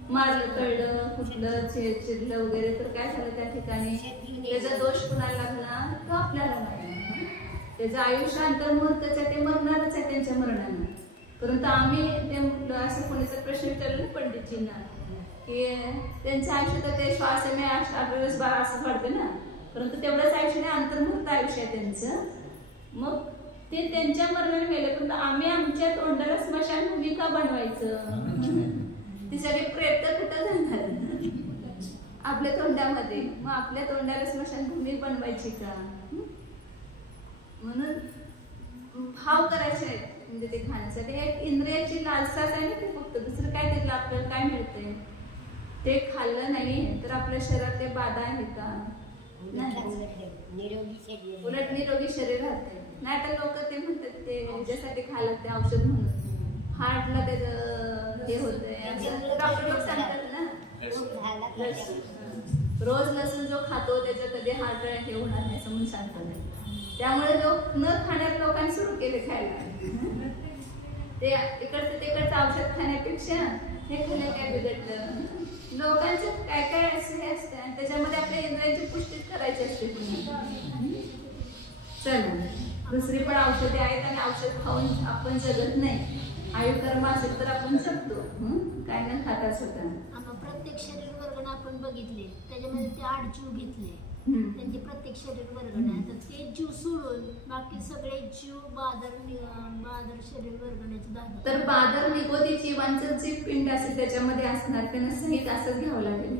मारलं, कळलं, कुठलं चिरलं वगैरे, तर काय झालं त्या ठिकाणी त्याचा दोष कुणाला लागला, तो आपल्याला लागला. त्याचं आयुष्य अंतर्मुहूर्ताचं ते मरणारच आहे त्यांच्या मरणानं. परंतु आम्ही ते असं कोणीचा प्रश्न विचारला पंडितजींना की त्यांचं आयुष्य तर ते श्वास आहे 8 असं वाटतं ना, परंतु तेवढंच आयुष्य नाही, अंतर्मुहूर्त आयुष्य आहे त्यांचं. मग ते त्यांच्या मरणाने मेले, परंतु आम्ही आमच्या तोंडाला स्मशानभूमी का बनवायचं? ती सगळी प्रेत कुठं जाणार आपल्या तोंडामध्ये, मग आपल्या तोंडाला स्मशानभूमी बनवायची का? म्हणून भाव करायचे आहेत म्हणजे ते खाण्यासाठी. एक इंद्रियाची लालसाच आहे ना ते, फक्त दुसरं काय त्यातलं आपल्याला काय मिळतंय? ते खाल्लं नाही तर आपल्या शरीरात ते बाधा आहे का? उलट निरोगी शरीर राहते. नाही तर लोक ते म्हणतात ते ह्याच्यासाठी खायला ते औषध म्हणून हार्टला त्याचं हे होतंय, डॉक्टर लोक सांगतात ना. रोज लसूण जो खातो त्याचं कधी हार्ट हे होणार नाही असं म्हणून सांगतात. त्यामुळे लोक न खाण्यात लोकांनी सुरू केले खायला. ते इकडचं तिकडचं औषध खाण्यापेक्षा हे खाल्लं काय बिघडलं. लोकांचं काय काय असं हे असतं आणि त्याच्यामध्ये आपल्या इंद्रियांची पुष्टी करायची असते. चला, दुसरी पण औषधे आहेत आणि औषध खाऊन आपण जगत नाही. आयुर्कर्म असेल तर आपण जगतो, काय न खाता सुद्धा. प्रत्येक शरीर वर्गण आपण बघितले, त्याच्यामध्ये ते 8 जीव घेतले, त्यांचे प्रत्येक शरीर वर्गण आहे. तर ते जीव सोडून बाकी सगळे जीव बादर शरीर वर्गणाचे दाखवतात. तर बादर निगोदी जीवांचं जे पिंड असेल त्याच्यामध्ये असणार, त्यांना सहित असंच घ्यावं लागेल.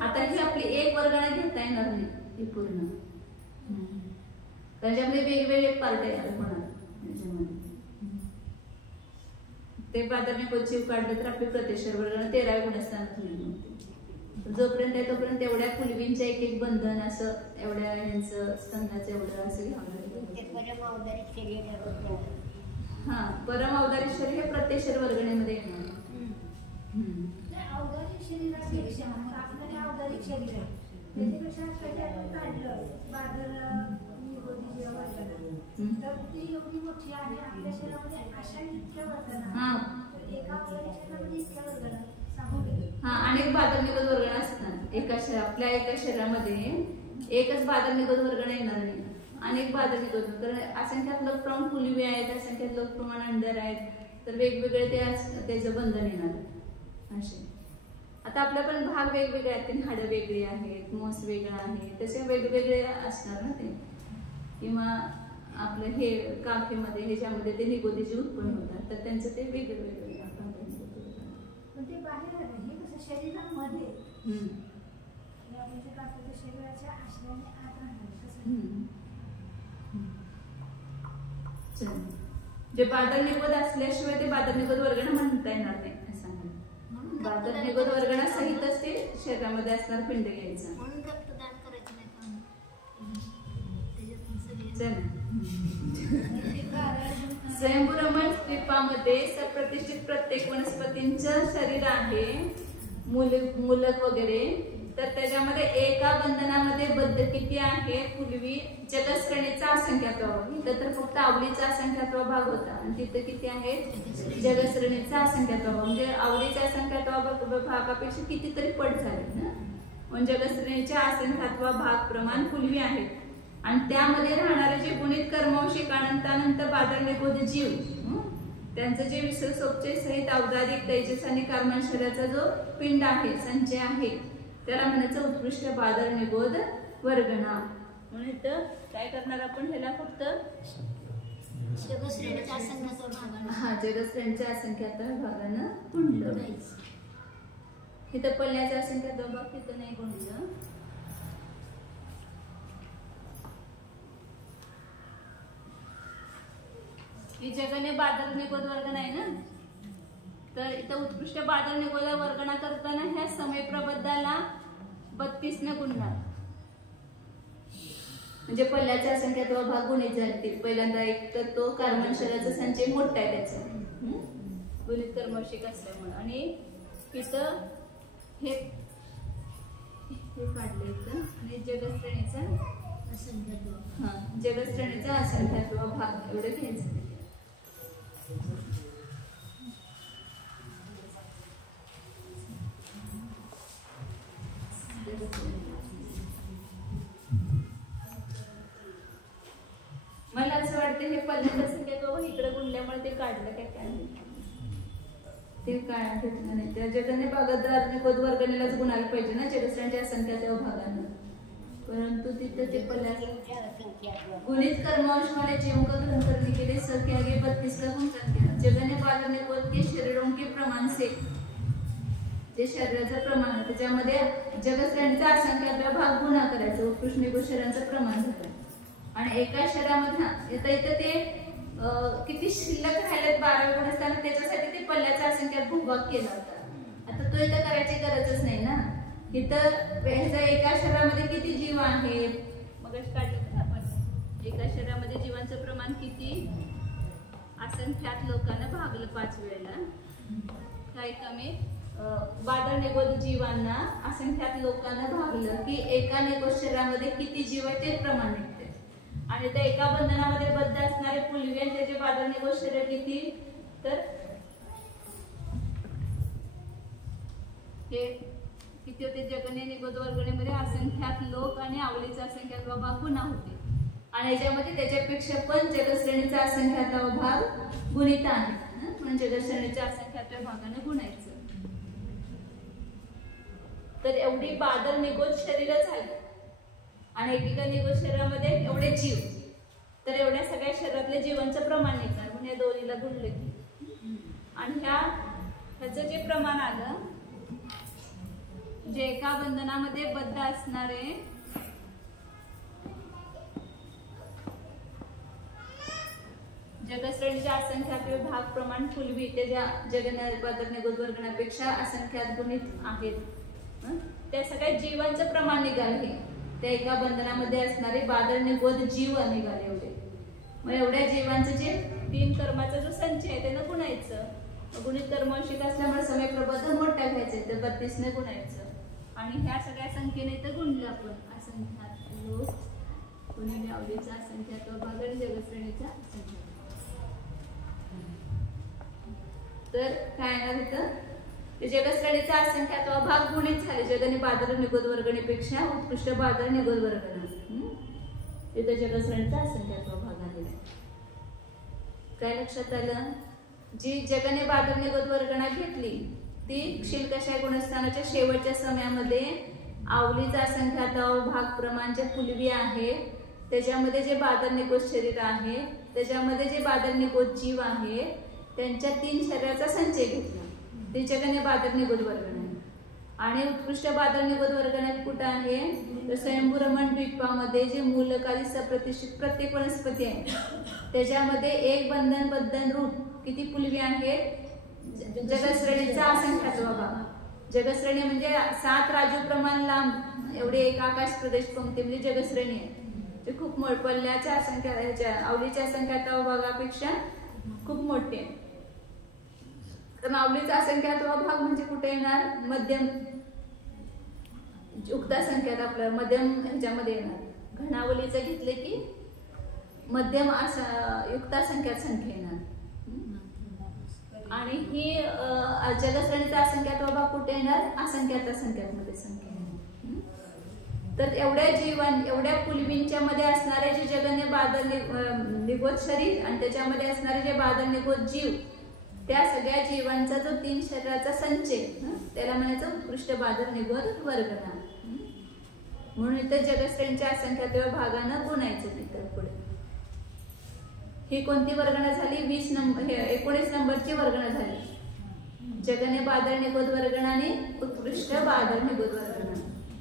आता ही आपली एक वर्गणा घेता येणार नाही ही पूर्ण, त्याच्यामध्ये वेगवेगळे पार्ट येणार होणार. ते बादर निगोद जीव काढले तर आपली प्रत्यक्ष वर्गणा 13व्या गुणस्थानात होईल. जोपर्यंत आहे तोपर्यंत एवढ्या कुलवींच्या एक एक बंधन असं, एवढ्या यांचं स्तंभाचं एवढं असं घ्यावं लागेल. हा, परम अवधारी शरीर हे प्रत्येक शरीर वर्गणीमध्ये येणार. अवधारी शरीरापेक्षा आपल्याला अवधारिक शरीर आहे त्याच्यापेक्षा काढलं बादर निगोदी जेव्हा वर्गणा, तर ती एवढी मोठी आहे आपल्या शरीरामध्ये अशा इतक्या वर्गणा, एका शरीरामध्ये इतक्या वर्गणा. हा, अनेक बादर निगोद वर्गण असतात आपल्या एका शरीरामध्ये. एकच बादर निगोद वर्गण येणार नाही, अनेक बादर निगोद. तर असंख्यात लोक प्रमाण कुलवी आहेत, असंख्यात लोक प्रमाण अंडर आहेत, तर वेगवेगळे ते त्याचं बंधन येणार असे. आता आपल्या पण भाग वेगवेगळे आहेत, हाडं वेगळी आहेत, मोस वेगळा आहे, तसे वेगवेगळे असणार ना ते. किंवा आपलं हे काफेमध्ये ह्याच्यामध्ये ते निगोदीचे उत्पन्न होतात, तर त्यांचं ते वेगळे वेगळे ते बाहेर हे कसं शरीरामध्ये शरीराच्या आश्रयाने आत राहणार. जे बादर निगोद असल्याशिवाय ते बादर निगोद वर्गण म्हणता येणार नाही असं. बादर निगोद वर्गणा सहितच ते शरीरामध्ये असणार पिंड घ्यायचा. म्हणून रक्तदान करायचं नाही. स्वयंभूरमण द्वीपामध्ये सप्रतिष्ठित प्रत्येक वनस्पतींचं शरीर आहे, मूलक वगैरे. तर त्याच्यामध्ये एका बंधनामध्ये बद्ध किती आहे? पूर्वी जगश्रेणीचा असंख्यात्व, इथं तर फक्त आवलीचा असंख्यात्व भाग होता आणि तिथं किती आहे? जगश्रेणीचा असंख्यात्व. म्हणजे आवलीचा असंख्यात्व भागापेक्षा कितीतरी पट झाले ना. म्हणजे जगश्रेणीच्या असंख्यात्व भाग प्रमाण पूर्वी आहेत आणि त्यामध्ये राहणारे जे गुणित कर्मवंशिक अनंत बादर निगोद जीव, त्यांचं जे विसर्गोपचय सहित अवधारिक तेजस आणि कर्मण शरीराचा जो पिंड आहे, संचय आहे, त्याला म्हणायचं उत्कृष्ट बादर निगोद वर्गणा. म्हणून इथं काय करणार आपण? ह्याला फक्त जगश्रेणीच्या असंख्यात्व भागानं, हा, जगश्रेणीच्या असंख्यात्व भागानं गुणलं. इथं पल्ल्याचा असंख्यात्व भाग तिथं नाही गुणलं. ही जगने बादर निगोद वर्गण आहे ना, तर इथं उत्कृष्ट बादर निगोद वर्गणा करताना ह्या समय प्रबद्धाला 32 ने गुणणार. म्हणजे पल्ल्याच्या असंख्यात्व भाग गुणित झाले. पहिल्यांदा एक तर तो कर्मण शरीराचा संचय मोठा आहे त्याचा, गुणित कर्मवंशिक असल्यामुळे. आणि इथं हे काढले इथं आणि जगश्रेणीचा असंख्यात्व, हा, जगश्रेणीचा असंख्यात्व भाग एवढे घ्यायचं. मला असं वाटतं हे पहिल्यांदा संख्या इकडे गुणल्यामुळे ते काढलं काय ते काय घेतलं नाही. त्या जगाने बागतदार निकोद वर्गणीलाच गुणायला पाहिजे ना जगस्रांच्या असंख्याच्या भागानं, परंतु तिथे ते गुणित कर्मांश वाले जीवों का ग्रहण करने के लिए स के आगे 32 का गुण कर दिया. जगने बादल निकोद के शरीरों के प्रमाण से, जे शरीराचं प्रमाण आहे त्याच्यामध्ये जगस्रांचा असंख्याचा भाग गुणा करायचा, उत्कृष्ट निकोद शरीराचं प्रमाण घेतलं. आणि एका शरीरामध्ये इथं ते किती शिल्लक राहिलेत 12 गुण असताना त्याच्यासाठी ते पल्ल्याचा असंख्यात भूभाग केला होता. आता तो इथं करायची गरजच नाही ना. इथं एका शरीरामध्ये किती जीव आहेत मग काढलं आपण. एका शरीरामध्ये जीवांचं प्रमाण किती, असंख्यात लोकांना भागलं 5 वेळेला. काय कमी बादल निकोद जीवांना असंख्यात लोकांना भागलं की एका निकोद शरीरामध्ये किती जीव आहे ते प्रमाण निघते. आणि त्या एका बंधनामध्ये बद्ध असणारे पुलवी आणि त्याचे बादल निकोद शरीर किती, तर हे किती होते. जगने निकोद वर्गणीमध्ये असंख्यात लोक आणि आवलीचा असंख्यात भाग गुणा होते. आणि याच्यामध्ये त्याच्यापेक्षा पण जगश्रेणीचा असंख्यात भाग गुणित आहे, म्हणून जगश्रेणीच्या असंख्यात भागाने गुणायचं. तर एवढी बादल निकोद शरीर झाली आणि एकेका निकोद शरीरामध्ये एवढे जीव, तर एवढ्या सगळ्या शरीरातल्या जीवांचं प्रमाण निघणार म्हणून या दोन्हीला गुणले की. आणि ह्याचं जे प्रमाण आलं, जे एका बंधनामध्ये बद्ध असणारे जगश्रेणीच्या असंख्यात भाग प्रमाण फुलवी त्याच्या जगन निकोद वर्गणापेक्षा असंख्यात गुणित आहेत. त्या सगळ्या जीवांचं प्रमाण निघाले. त्या एका बंधनामध्ये असणारे बादल निकोद जीव निघाले एवढे. मग एवढ्या जीवांचं जे 3 कर्माचा जो संच आहे त्यानं गुणायचं. गुणित कर्मांशिक असल्यामुळे समय प्रबोधन मोठा घ्यायचे तर 32 ने गुणायचं. आणि ह्या सगळ्या संख्येने तर गुणलं आपण. असंख्यात लोक गुणिले आवलीचा असंख्यात भाग आणि जगश्रेणीचा असंख्यात. तर काय येणार इथं, जगश्रेणीचा असंख्यात भाग गुणित झाले जगने बादल निकोद वर्गणीपेक्षा उत्कृष्ट बादल निकोद वर्गण. इथं जगश्रेणीचा असंख्यात भाग आलेला. काय लक्षात आलं, जी जगने बादल निकोद वर्गणा घेतली ती क्षीणकषाय गुणस्थानाच्या शेवटच्या समयामध्ये आवलीचा असंख्यात भाग प्रमाण जे पुलवी आहे त्याच्यामध्ये जे बादल निकोद शरीर आहे त्याच्यामध्ये जे बादल निकोद जीव आहे त्यांच्या 3 शरीराचा संचय घेतला. ते जगने बादल निकोद वर्गण आहे. आणि उत्कृष्ट बादल निकोद वर्गण कुठं आहे, तर स्वयंभू रमण द्वीपामध्ये जे मूलकाली सप्रतिष्ठित प्रत्येक वनस्पती आहे त्याच्यामध्ये एक बंधन रूप किती पुलवी आहेत, जगश्रेणीचा असंख्यात भाग. जगश्रेणी म्हणजे 7 राजू प्रमाण लांब एवढे एक आकाश प्रदेश पंक्ती म्हणजे जगश्रेणी आहे. ते खूप पल्ल्याच्या असंख्याच्या आवलीच्या असंख्यात भागापेक्षा खूप मोठे आहे. तर आवलीचा असंख्यात भाग म्हणजे कुठे येणार, मध्यम युक्ता संख्यात आपल्या मध्यम ह्याच्यामध्ये येणार. घनावलीचं घेतले की मध्यम युक्ता संख्यात संख्या येणार. आणि ही जगश्रेणीचा असंख्यात भाग कुठे येणार, असंख्यात मध्ये संख्या येणार. तर एवढ्या पुलवींच्या मध्ये असणारे जे जगन्य बादल निकोद शरीर आणि त्याच्यामध्ये असणारे जे बादल निकोद जीव त्या सगळ्या जीवांचा जो 3 शरीराचा संचय त्याला म्हणायचं उत्कृष्ट बादल निकोद वर्गणा. म्हणून इथं जगश्रेणीच्या असंख्यात भागानं गुणायचं तिथं पुढे. ही कोणती वर्गणा झाली, 19 नंबरची वर्गणा झाली. जगने बादल निकोद वर्गणा आणि उत्कृष्ट बादल निकोद वर्गणा.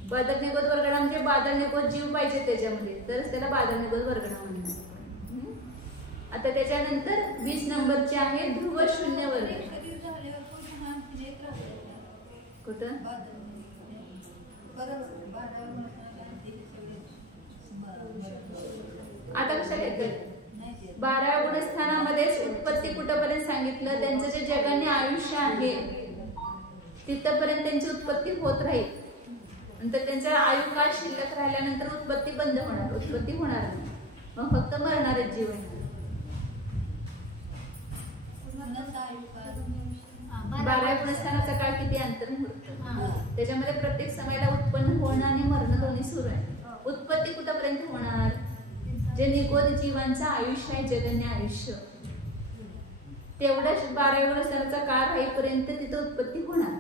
बादल निकोद वर्गणा म्हणजे बादल निकोद जीव पाहिजे त्याच्यामध्ये तरच त्याला बादल निकोद वर्गणा म्हणतात. आता त्याच्यानंतर 20 नंबरचे आहे ध्रुव शून्य वर्ग. कुठं आता कशाला येतं, 12व्या गुणस्थानामध्येच उत्पत्ती कुठपर्यंत सांगितलं, त्यांचं जे जगाने आयुष्य आहे तिथपर्यंत त्यांची उत्पत्ती होत राहील. नंतर त्यांचा आयुकाळ शिल्लक राहिल्यानंतर उत्पत्ती बंद होणार, उत्पत्ती होणार नाही, मग फक्त मरणारच जीवन. 12व्या गुणस्थानाचा काळ किती अंतर्मुहूर्त, त्याच्यामध्ये प्रत्येक समयाला उत्पन्न होणं आणि मरण दोन्ही सुरू आहे. उत्पत्ती कुठपर्यंत होणार, जे निगोद जीवांचं आयुष्य आहे, जगन्य आयुष्य, तेवढंच 12व्या गुणस्थानाचा काळ राहीपर्यंत तिथं उत्पत्ती होणार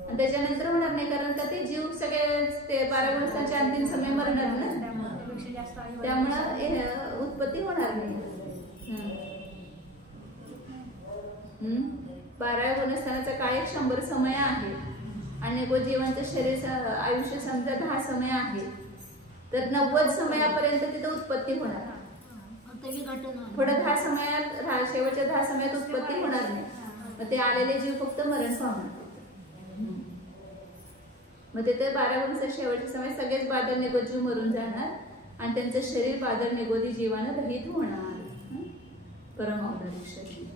आणि त्याच्यानंतर होणार नाही, कारण का ते जीव सगळे ते 12व्या गुणस्थानाच्या अंतिम समय मरणार ना, त्यामुळं उत्पत्ती होणार नाही. 12व्या गुणस्थानाचा काळ 100 समय आहे आणि जीवांचं शरीर आयुष्य समजा 10 समय आहे, तर 90 समयापर्यंत तिथं उत्पत्ती होणार. पुढे 10 समयात, शेवटच्या 10 समयात उत्पत्ती होणार नाही, मग ते आलेले जीव फक्त मरण पावणार. मग तिथे 12 गुणस्थान शेवटच्या समय सगळेच बादल निगोद जीव मरून जाणार आणि त्यांचं शरीर बादल निगोदी जीवानं रहित होणार, परम औदारिक शरीर.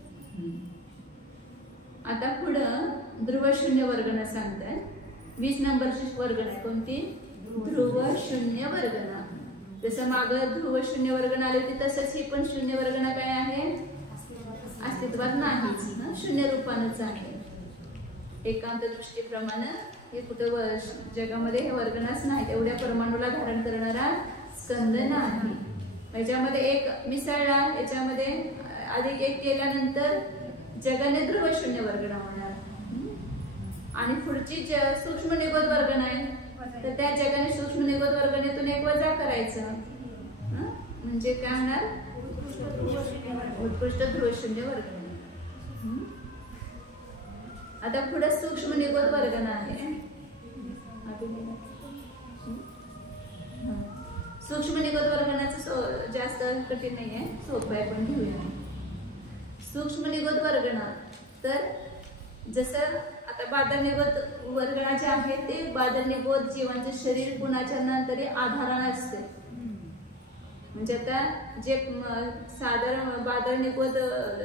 आता पुढं ध्रुव शून्य वर्गणा सांगताय. 20 नंबरची वर्गण आहे कोणती? ध्रुव शून्य वर्गणा. जसं मागं ध्रुव शून्य वर्गणा आली होती तसंच ही पण शून्य वर्गणा काय आहे? अस्तित्वात नाहीच, शून्य रूपानच आहे. एकांत दृष्टीप्रमाणे हे कुठं जगामध्ये हे वर्गणाच नाही, एवढ्या परमाणूला धारण करणारा स्कंद नाही. याच्यामध्ये एक मिसळला, याच्यामध्ये अधिक एक केल्यानंतर जगाने ध्रुव शून्य वर्गणा होणार आणि पुढची सूक्ष्म निगोद वर्गणा आहे, तर त्या जगाने सूक्ष्म निगोद वर्गणेतून एक वजा करायचं, म्हणजे काय होणार? उत्कृष्ट ध्रुव शून्य वर्गणा. आता पुढे सूक्ष्म निगोद वर्गणा आहे. सूक्ष्म निगोद वर्गणाचं जास्त कठीण नाही आहे, सोपं आहे, पण घेऊया. सूक्ष्म निगोद वर्गणा, तर जसं आता बादल निगोद वर्गणा जे आहे ते बादल निगोद जीवांचे शरीर कुणाच्या नंतरी आधाराने असते. म्हणजे आता जे साधारण बादल निगोद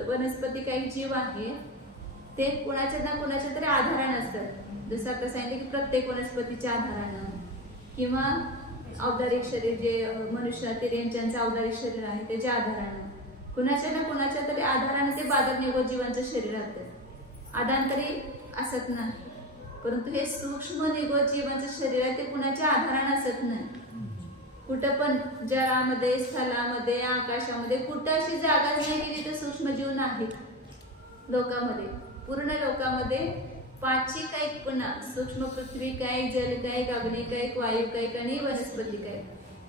वनस्पती काही जीव आहे ते कुणाच्या ना कुणाच्या तरी आधाराने असतात. जसं आता सांगितलं की प्रत्येक वनस्पतीच्या आधारानं किंवा औदारिक शरीर जे मनुष्य तिर्यंच्यांचं औदारिक शरीर आहे त्याच्या आधारानं कुणाच्या ना कुणाच्या तरी आधाराने ते बादल निगोद जीवांचं शरीर असतं. आधांतरी असत नाही, परंतु हे सूक्ष्म निगोद जीवांचं शरीर आहे ते कुणाच्या आधाराने असत नाही. कुठं पण जळामध्ये, स्थलामध्ये, आकाशामध्ये कुठं अशी जागाच नाही की तिथे सूक्ष्म जीव नाहीत. लोकांमध्ये, पूर्ण लोकांमध्ये पाचिक एक पुन्हा सूक्ष्म पृथ्वी काय, जल काय, अग्नी काय, वायू काय आणि वनस्पती काय,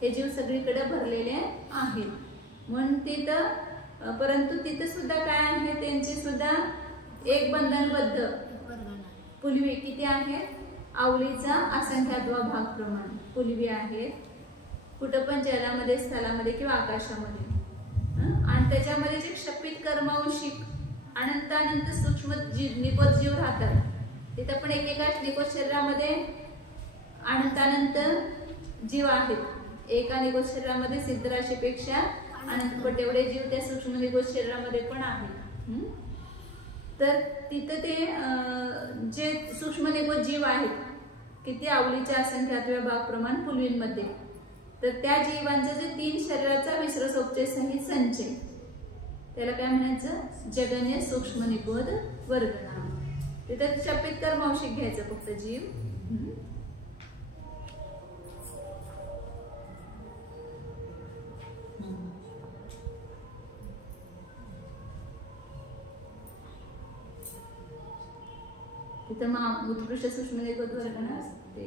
हे जीव सगळीकडे भरलेले आहेत. म्हणून तिथं, परंतु तिथं सुद्धा काय आहे, त्यांचे सुद्धा एक बंधनबद्ध पुलवी किती आहेत? आवलीचा असंख्यात्वा भाग प्रमाण पुलवी आहेत, कुठं पण जलामध्ये, स्थलामध्ये किंवा आकाशामध्ये. आणि त्याच्यामध्ये जे क्षपित कर्मांशिक अनंतानंत सूक्ष्म निगोद जीव राहतात, तिथं पण एकेका निगोद शरीरामध्ये अनंतानंत जीव आहेत. एका निगोद शरीरामध्ये सिद्धराशीपेक्षा अनंतपट एवढे जीव त्या सूक्ष्म निगोद शरीरामध्ये पण आहेत. तर तिथं ते जे सूक्ष्म निगोद जीव आहेत किती आवलीच्या असंख्यात्व्या भाग प्रमाण पुलवींमध्ये, तर त्या जीवांचं जे 3 शरीराचा विसरसोपचे सहित संचय, त्याला काय म्हणायचं? जगन्य सूक्ष्म निगोद वर्गणा. तिथं क्षपित कर्मांशिक घ्यायचं फक्त जीव. तिथं उत्कृष्ट सूक्ष्म निगोद वर्गणा असते.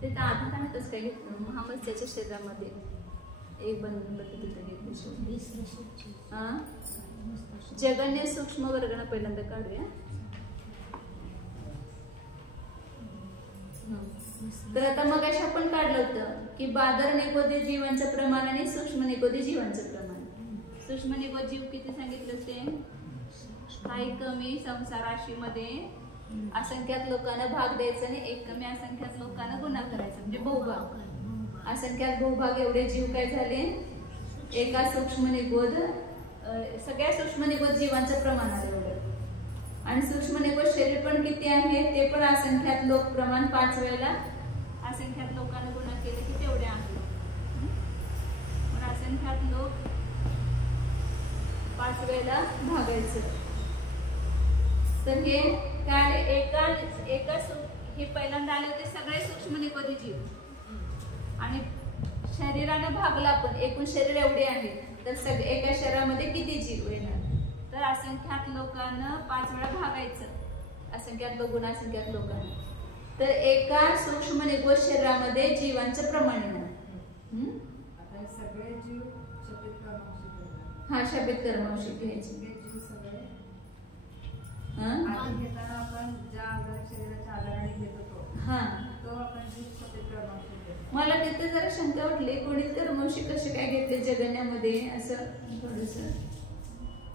तिथं आधाराने कसं काय घेतलं? महामत्स्याच्या शरीरामध्ये एक बंधनबद्ध तिथं घेतलं. जगन्य सूक्ष्म वर्गणा पहिल्यांदा काढूया. तर आता मग आपण काढलं होतं की बादल निगोदी जीवांचं प्रमाण आणि सूक्ष्म निगोदी जीवांचं प्रमाण. सूक्ष्म निगोद जीव किती सांगितलं ते? काही कमी संसार राशीमध्ये असंख्यात लोकांना भाग द्यायचा आणि एक कमी असंख्यात लोकांना गुन्हा करायचा, म्हणजे बहुभाग. असंख्यात बहुभाग एवढे जीव काय झाले? एका सूक्ष्म निगोद, सगळ्या सूक्ष्म निगोद जीवांचं प्रमाण आहे एवढं. आणि सूक्ष्म निगोद शरीर पण किती आहे ते पण असंख्यात लोक प्रमाण 5 वेळेला असंख्यात लोकांना गुन्हा केले की तेवढे आहे. पण असंख्यात लोक 5 वेळेला भागायचं. तर हे काय हे पहिल्यांदा आले होते सगळे सूक्ष्म निकोजी जीव आणि शरीराने भागला पण एकूण शरीर एवढे आहे तर सगळे एका शरीरामध्ये किती जीव येणार तर असंख्यात लोकांना 5 वेळा भागायचं असंख्यात लोक गुणासंख्यात लोकांना तर एका सूक्ष्म निकोज शरीरामध्ये जीवांचं प्रमाण येणार सगळे जीव शब्दित कर्मवशी हा शब्दित कर्मवशी घ्यायचे घेताना आपण ज्या शरीराच्या आधाराने घेतो तो आपण जीव शब्दित कर्मवशी घेतो मला तिथे जरा शंका वाटली गुणित कर्मवशी कसे काय घेतले जगण्यामध्ये असं थोडस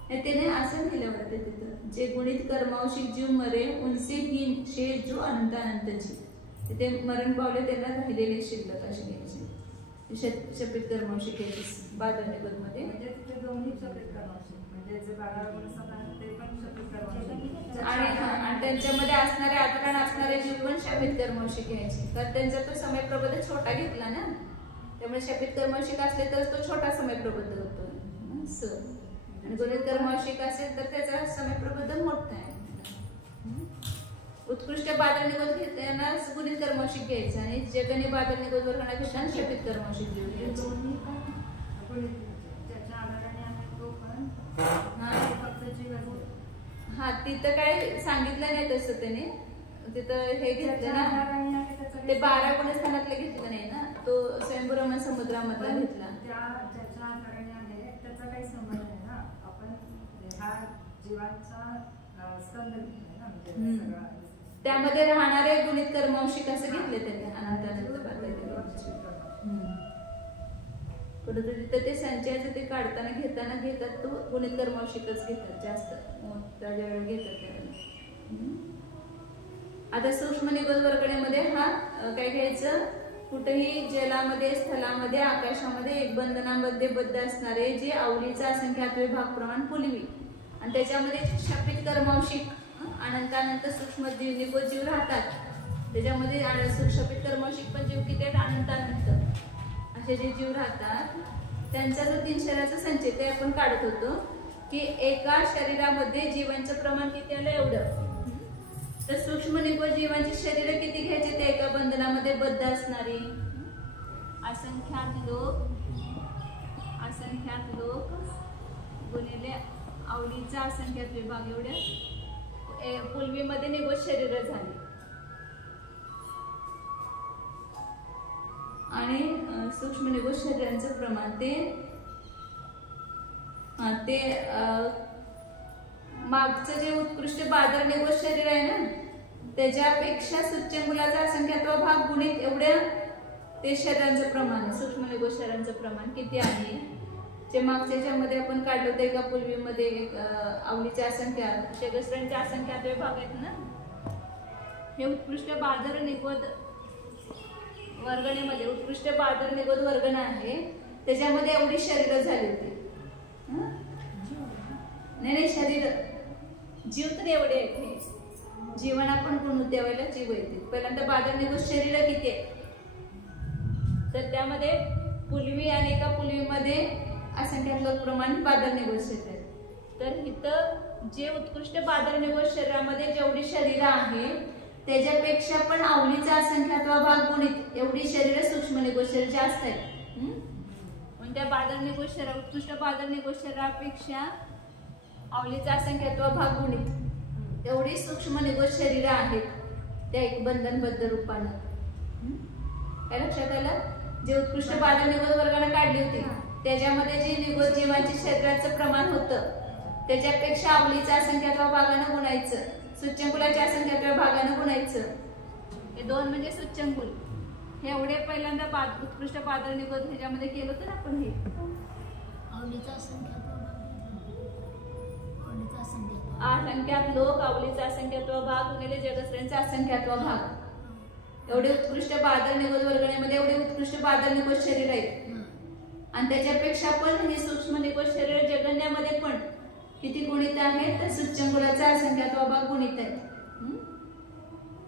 त्याने असं लिहिलं होतं तिथं जे गुणित कर्मवशी जीव मरे उनसे हीन शेष जो अनंत अनंत जीव तिथे मरण पावले त्यांना राहिलेले शिल्लक असे घ्यायचे शब्दित कर्मवशी घ्यायचे बादनिगत मध्ये म्हणजे तिथे दोन्ही शब्दित कर्मवशी म्हणजे जे 12 गुण असतात ते पण शब्दित कर्मवशी आणि त्यांच्यामध्ये असणारे आचरण असणारे जीव पण शब्दित कर्मवशी घ्यायचे तर त्यांचा तो समय प्रबोध छोटा घेतला ना त्यामुळे शब्दित कर्मवशी असले तर तो छोटा समय प्रबोध होतो आणि गुणित कर्मवशिक असेल तर त्याचा समय प्रबोध मोठा आहे उत्कृष्ट बादल निगोज घेताना गुणित कर्मवशिक घ्यायचं आणि जगनी बादल निगोज वर्गणा घेताना शब्दित कर्मवशिक घ्यायचं हा तिथं काय सांगितलं नाही तसं त्याने तिथं हे घेतलं ना ते 12 गुणस्थानातले घेतलं नाही ना तो स्वयंभूरमण समुद्रामधला घेतला त्याचा काही संबंध नाही ना आपण हा जीवाचा स्कंद घेतला त्यामध्ये राहणारे गुणित कर्मवशिक असं घेतले त्यांनी अनंत तिथं ते संचयाचं ते काढताना घेतात तो गुणित कर्मवशिकच घेतात जास्त ज्यावेळी घेतात त्यावेळेला आता सूक्ष्म निगोज वर्गणीमध्ये हा काय घ्यायचं कुठेही जलामध्ये स्थलामध्ये आकाशामध्ये एक बंधनामध्ये बद्ध असणारे जे आवलीचा असंख्यात विभाग प्रमाण पुलवी आणि त्याच्यामध्ये शब्दित कर्मवशिक अनंत अनंत सूक्ष्म निकोज जीव राहतात त्याच्यामध्ये शब्दित कर्मवशिक पण जीव किती आहेत अनंत अनंत असे जे जीव राहतात त्यांचा जो 3 शरीराचा संचय ते आपण काढत होतो की एका शरीरामध्ये जीवांचं प्रमाण किती आलं एवढं तर सूक्ष्म निकोज जीवांची शरीर किती घ्यायचे ते एका बंधनामध्ये बद्ध असणारी असंख्यात लोक गुणिले आवलीचा असंख्यात विभाग एवढे पुलवीमध्ये निकोज शरीर झाली आणि सूक्ष्म निकोज शरीरांचं प्रमाण ते मागचं जे उत्कृष्ट बाजार निकोज शरीर आहे ना त्याच्यापेक्षा सूच्यंगुलाचा असंख्यात्व भाग गुणित एवढ्या ते शरीरांचं प्रमाण आहे सूक्ष्म निकोज शरीरांचं प्रमाण किती आहे जे मागच्या मध्ये आपण काढलं होतं एका पूर्वीमध्ये आवलीच्या असंख्यात शेगस्त्रांच्या असंख्यात्व भाग आहेत ना हे उत्कृष्ट बाजार निकोज वर्गणीमध्ये उत्कृष्ट बाजार निकोज वर्गण आहे त्याच्यामध्ये एवढी शरीर झाली होती नाही शरीर जीव तर एवढे आहेत जीवन आपण गुणू त्यावेळेला जीव येते पहिल्यांदा बाजार निकोज शरीर किती आहे तर त्यामध्ये पुलवी आणि एका पुलवीमध्ये असंख्यात लोक प्रमाण बाजार निकोज शरीर आहे तर इथं जे उत्कृष्ट बाजार निकोज शरीरामध्ये जेवढी शरीर आहे त्याच्यापेक्षा पण आवलीचा असंख्यात्व भाग गुणित एवढी शरीर सूक्ष्म निकोज शरीर जास्त आहेत म्हणजे त्या बाजार निकोज शरीर उत्कृष्ट बाजार निकोज शरीरापेक्षा आवलीचा असंख्यात्व भाग गुणित एवढी सूक्ष्म निकोज शरीर आहेत त्या एक बंधनबद्ध रूपानं काय लक्षात आलं जे उत्कृष्ट बाजार निकोज वर्गाने काढली होती त्याच्यामध्ये जे निकोज जीवांच्या शरीराचं प्रमाण होतं त्याच्यापेक्षा आवलीचा असंख्यात्व भागानं गुणायचं सूच्यंकुलाच्या असंख्यात्व भागानं गुणायचं हे 2 म्हणजे सूच्यंकुल हे एवढे पहिल्यांदा उत्कृष्ट बाजार निकोज ह्याच्यामध्ये केलं होतं ना आपण हे आवलीचा असंख्यात लोक आवलीचा असंख्यात्व भाग गुणिले जगस्त्रांचा असंख्यात्व भाग एवढे उत्कृष्ट बाजार निकोज वर्गणीमध्ये एवढे उत्कृष्ट बाजार निकोज शरीर आहेत आणि त्याच्यापेक्षा पण हे सूक्ष्म निकोज शरीर जगण्यामध्ये पण किती गुणित आहेत तर सूच्यंकुलाचा असंख्यात्व भाग गुणित आहेत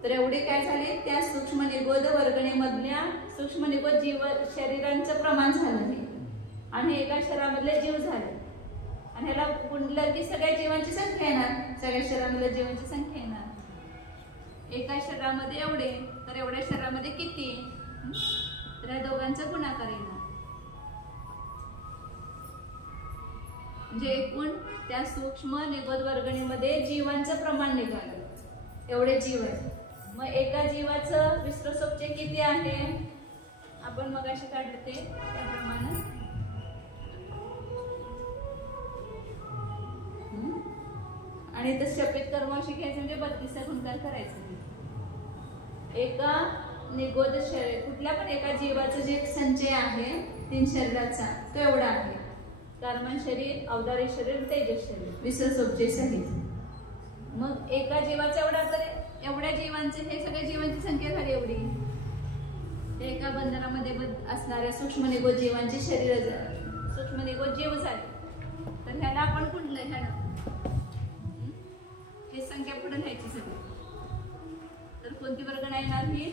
तर एवढे काय झाले त्या सूक्ष्म निकोज वर्गणीमधल्या सूक्ष्म निकोज जीव शरीरांचं प्रमाण झालं आणि एका शरीरामधले जीव झाले आणि ह्याला गुणलं की सगळ्या जीवांची संख्या येणार सगळ्या शरीरामधल्या जीवांची संख्या येणार एका शरीरामध्ये एवढे, तर एवढ्या शरीरामध्ये किती, तर या दोघांचा गुणाकार येणार. म्हणजे एकूण त्या सूक्ष्म निगोद वर्गणीमध्ये जीवांचं प्रमाण निघालं, एवढे जीव आहेत. मग एका जीवाचं विश्वसोपचे किती आहे, आपण मगाशी काढले ते त्याप्रमाणे. आणि तर शपथ कर्माशी घ्यायचं म्हणजे 32 गुणकार करायचं. एका निगोद शरीर, कुठल्या पण एका जीवाचं जे संचय आहे 3 शरीराचा, तो एवढा आहे. कर्मण शरीर, अवधारी शरीर, तेजस शरीर, विश्वसोपचे सहित. मग एका जीवाचा एवढा, तर एवढ्या जीवांचे, हे सगळ्या जीवांची संख्या झाली एवढी. एका बंधनामध्ये असणाऱ्या सूक्ष्म निगोद जीवांची शरीर, सूक्ष्म निगोद जीव झाले. तर ह्याला आपण कुठलं, ह्याला हे संख्या पुढे लिहायची सगळी. तर कोणती वर्गणा येणार ही,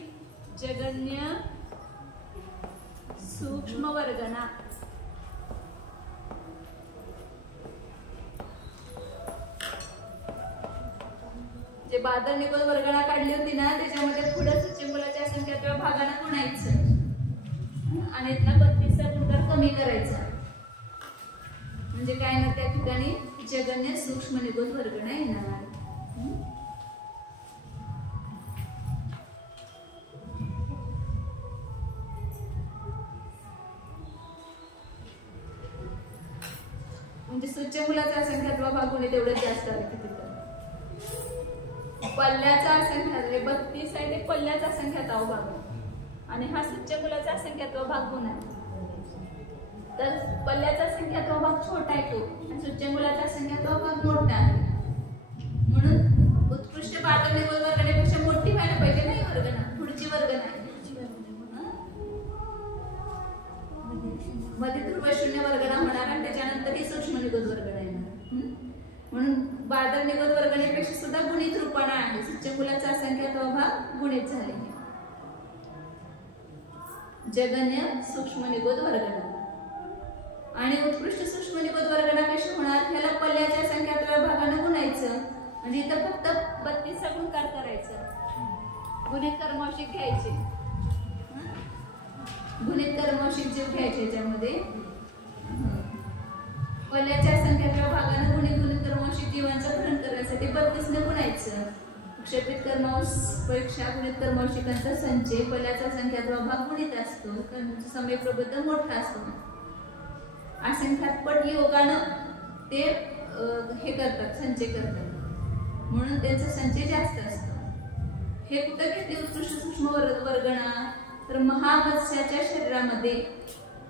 जगन्य सूक्ष्म वर्गणा. जे बादल निगोद वर्गणा काढली होती ना, त्याच्यामध्ये पुढे सूच्यंकुलाच्या संख्यात्व भागाने गुणायचं आणि इथला 32 गुणकार कमी करायचा. म्हणजे काय ना, त्या ठिकाणी जगन्य सूक्ष्म निगोद वर्गणा येणार. म्हणजे सूच्यंकुलाचा असंख्यात्व भाग गुणे तेवढंच जास्त आहे. पल्ल्याचा असंख्यात्व 32 आहे, ते पल्ल्याचा असंख्यात्व भाग आणि हा सूच्यंकुलाचा असंख्यात्व भाग गुण आहे. तर पल्ल्याचा असंख्यात्व भाग छोटा आहे तो, आणि सूच्यंकुलाचा असंख्यात्व भाग मोठा आहे. म्हणून उत्कृष्ट बादल निगोद वर्गणेपेक्षा मोठी व्हायला पाहिजे नाही वर्गणा, पुढची वर्गणा आहे. मध्ये ध्रुव शून्य वर्गणा होणार आणि त्याच्यानंतर ही सूक्ष्म निगोद वर्गणा येणार. म्हणून बादल निगोद वर्गणेपेक्षा सुद्धा गुणित रूपाने आहे. सूच्यंकुलाचा असंख्यात्व भाग गुणित झाले. जगन्य सूक्ष्म निगोद वर्गणा आणि उत्कृष्ट सूक्ष्म निगोद वर्गणा कशी होणार, ह्याला पल्ल्याच्या संख्यात्व भागाने गुणायचं. म्हणजे इथं फक्त 32 गुणकार करायचं. गुणित कर्मौषिक घ्यायचे, गुणित कर्मौषिक जीव घ्यायचे. याच्यामध्ये पल्ल्याच्या संख्यात्व भागाने गुणित कर्मौषिक जीवांचं ग्रहण करण्यासाठी 32 ने गुणायचं. क्षपित कर्मांश परीक्षा गुणित कर्मौषिकांचा संचय, पल्ल्याचा संख्यात्व भाग गुणित असतो, समय प्रबंध मोठा असतो. असंख्यात योगानं ते हे करतात, संचय करतात, म्हणून त्यांचा संचय जास्त असतो. हे कुठं घेतले उत्कृष्ट सूक्ष्म वर्गणा, तर महामत्स्याच्या शरीरामध्ये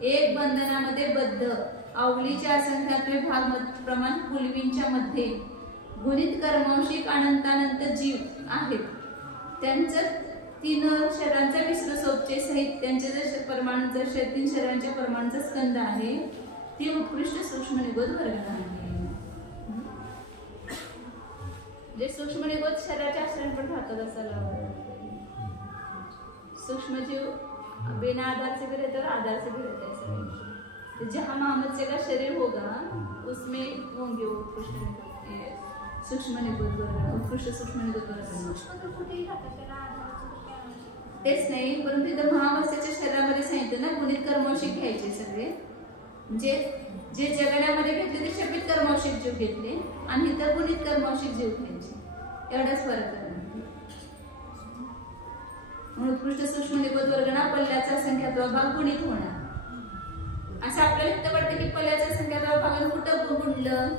एक बंधनामध्ये बद्ध अवलीच्या असंख्यात्वे भाग प्रमाण पुलवींच्या मध्ये गुणित कर्मांशिक अनंतानंत जीव आहेत. त्यांचं 3 शरीरांचा विश्वसोपचे सहित त्यांचे जे परमाणूचा 3 शरीरांच्या परमाणूचा स्कंद आहे, ती उत्कृष्ट सूक्ष्म निगोद वर्गणा आहे. जे सूक्ष्म निगोद शरीराच्या आश्रय पण राहतात असायला. सूक्ष्म जीव बिना आधार से भी रहते और आधार से भी रहते हैं. जहाँ महामत्स्य का शरीर होगा उसमें होंगे वो उत्कृष्ट सूक्ष्म निगोद वर्गणा, उत्कृष्ट सूक्ष्म निगोद वर्गणा. तेच नाही, परंतु इथं महामत्स्याच्या शरीरामध्ये सांगितलं ना, गुणित कर्मौषिक घ्यायचे सगळे. म्हणजे जे जगण्यामध्ये घेतले ते शपित कर्मौषिक जीव घेतले आणि इथं गुणित कर्मौषिक जीव घ्यायचे, एवढाच फरक आहे. उत्कृष्ट सूक्ष्म निगोद वर्गणा पल्ल्याचा संख्यात्व भाग गुणित होणार. असं आपल्याला इथं वाटतं की पल्ल्याच्या संख्यात्व भागाने कुठं गुणलं,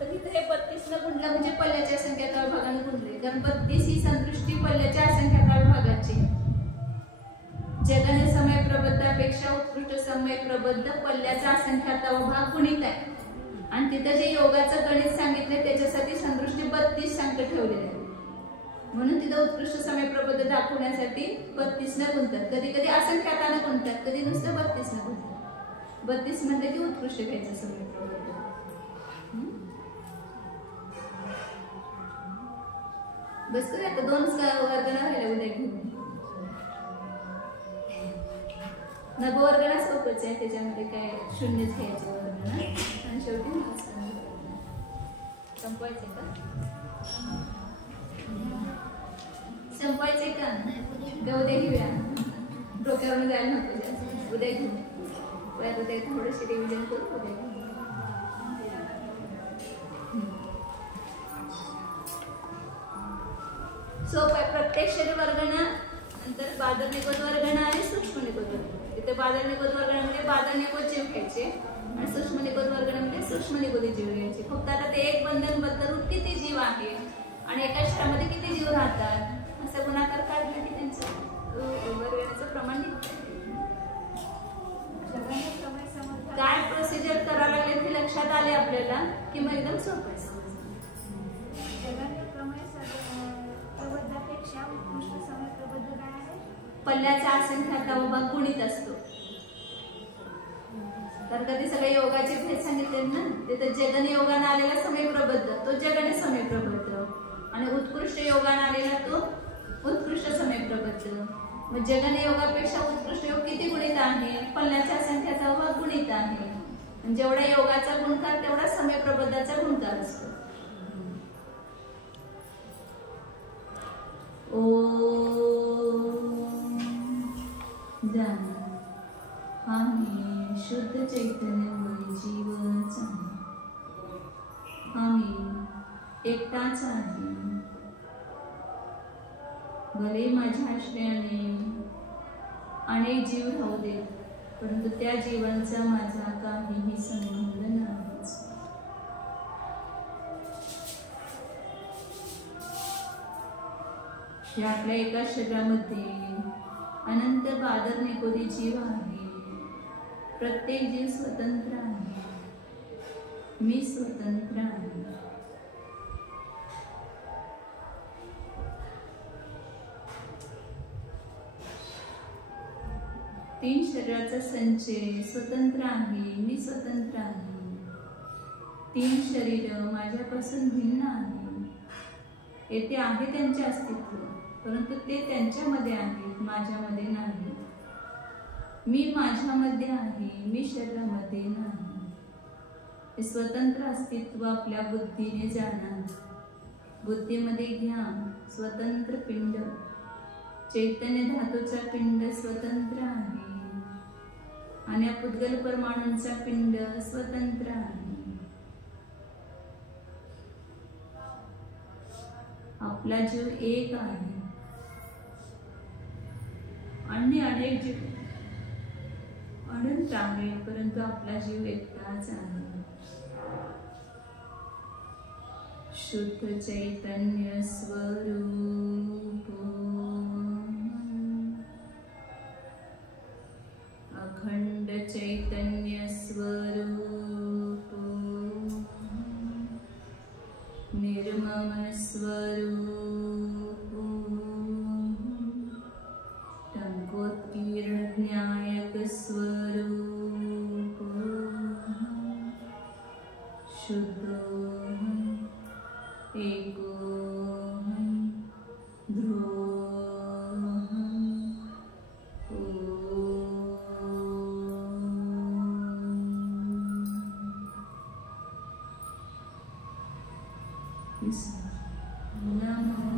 तर इथं हे 32 न गुणलं म्हणजे पल्ल्याच्या संख्यात्व भागाने गुणले. कारण 32 ही संदृष्टी पल्ल्याच्या संख्यात्व भागाची. जगन्य समय प्रबद्धापेक्षा उत्कृष्ट समय प्रबद्ध पल्ल्याचा असंख्यात्व भाग गुणित आहे. आणि तिथं जे योगाचं गणित सांगितलंय त्याच्यासाठी संदृष्टी 32 अंक ठेवलेले आहे. म्हणून तिथं उत्कृष्ट समय प्रबद्ध दाखवण्यासाठी 32 न गुणतात. कधी कधी असंख्याताने गुणतात, कधी नुसतं 32 न गुणतात. 32 म्हणले की उत्कृष्ट घ्यायचं समय प्रबद्ध. बस करूया आता 2 वर्गणा राहिल्या उद्या घेऊन. नभवर्गणा सोपच आहे, त्याच्यामध्ये काय शून्यच घ्यायचं वर्गणा आणि शेवटी संपवायचं का? संपवायचं का उद्या घेऊया? डोक्यावरून जायला नको जास्त, उद्या घेऊ. परत उद्या थोडंशी रिव्हिजन करू, उद्या घेऊ. सोप आहे. प्रत्यक्ष वर्गणा नंतर बादल निकोज वर्गणा आणि सूक्ष्म निकोज वर्गणा. इथे बादल निकोज वर्गणामध्ये बादल निकोज जीव घ्यायचे आणि सूक्ष्म निकोज वर्गणामध्ये सूक्ष्म निकोज जीव घ्यायचे. फक्त आता ते एक बंधनबद्ध रूप किती जीव आहे आणि एका शरीरामध्ये किती जीव राहतात असं गुणाकार काढलं की त्यांचं वर्गण्याचं प्रमाण निघतं. काय प्रोसिजर करावं लागेल हे लक्षात आले आपल्याला की मग एकदम सोपं आहे. पल्ल्याचा असंख्याता उभा गुणित असतो. तर कधी सगळे योगाचे भेद सांगितले ना, तिथे जगन योगाने आलेला समय प्रबद्ध तो जगने समय प्रबद्ध आणि उत्कृष्ट योगाने आलेला तो उत्कृष्ट समय प्रबद्ध. मग जगन योगापेक्षा उत्कृष्ट योग किती गुणित आहे? पल्ल्याच्या असंख्याचा उभा गुणित आहे. जेवढा योगाचा गुणकार तेवढा समय प्रबद्धाचा गुणकार असतो. आम्ही शुद्ध चैतन्यमय जीवच आहे. आम्ही एकटाच आहे. भले माझ्या आश्रयाने अनेक जीव राहू देत, परंतु त्या जीवांचा माझा काहीही संबंध नाहीच. या आपल्या एका शरीरामध्ये अनंत बादल निकोदी जीव आहे. प्रत्येक जीव स्वतंत्र आहे. मी स्वतंत्र आहे. तीन शरीराचा संचय स्वतंत्र आहे. मी स्वतंत्र आहे. तीन शरीर माझ्यापासून भिन्न आहे. येथे आहे त्यांचे अस्तित्व, परंतु ते त्यांच्यामध्ये आहेत, माझ्यामध्ये नाही. मी माझ्यामध्ये आहे, मी शरीरामध्ये नाही. हे स्वतंत्र अस्तित्व आपल्या बुद्धीने जाणा. बुद्धीमध्ये घ्या स्वतंत्र पिंड. चैतन्य धातूचा पिंड स्वतंत्र आहे आणि पुद्गल परमाणूंचा पिंड स्वतंत्र आहे. आपला जीव एक आहे. अन्य अनेक जीव अनंत आहे, परंतु आपला जीव एकटाच आहे. शुद्ध चैतन्य स्वरूप अखंड चैतन्य स्वरूप निर्मम स्वरूप टंकोत्कीर्ण ज्ञायक स्वरूप शुद्धोऽहम् एकोऽहम् ध्रुवोऽहम् ओम.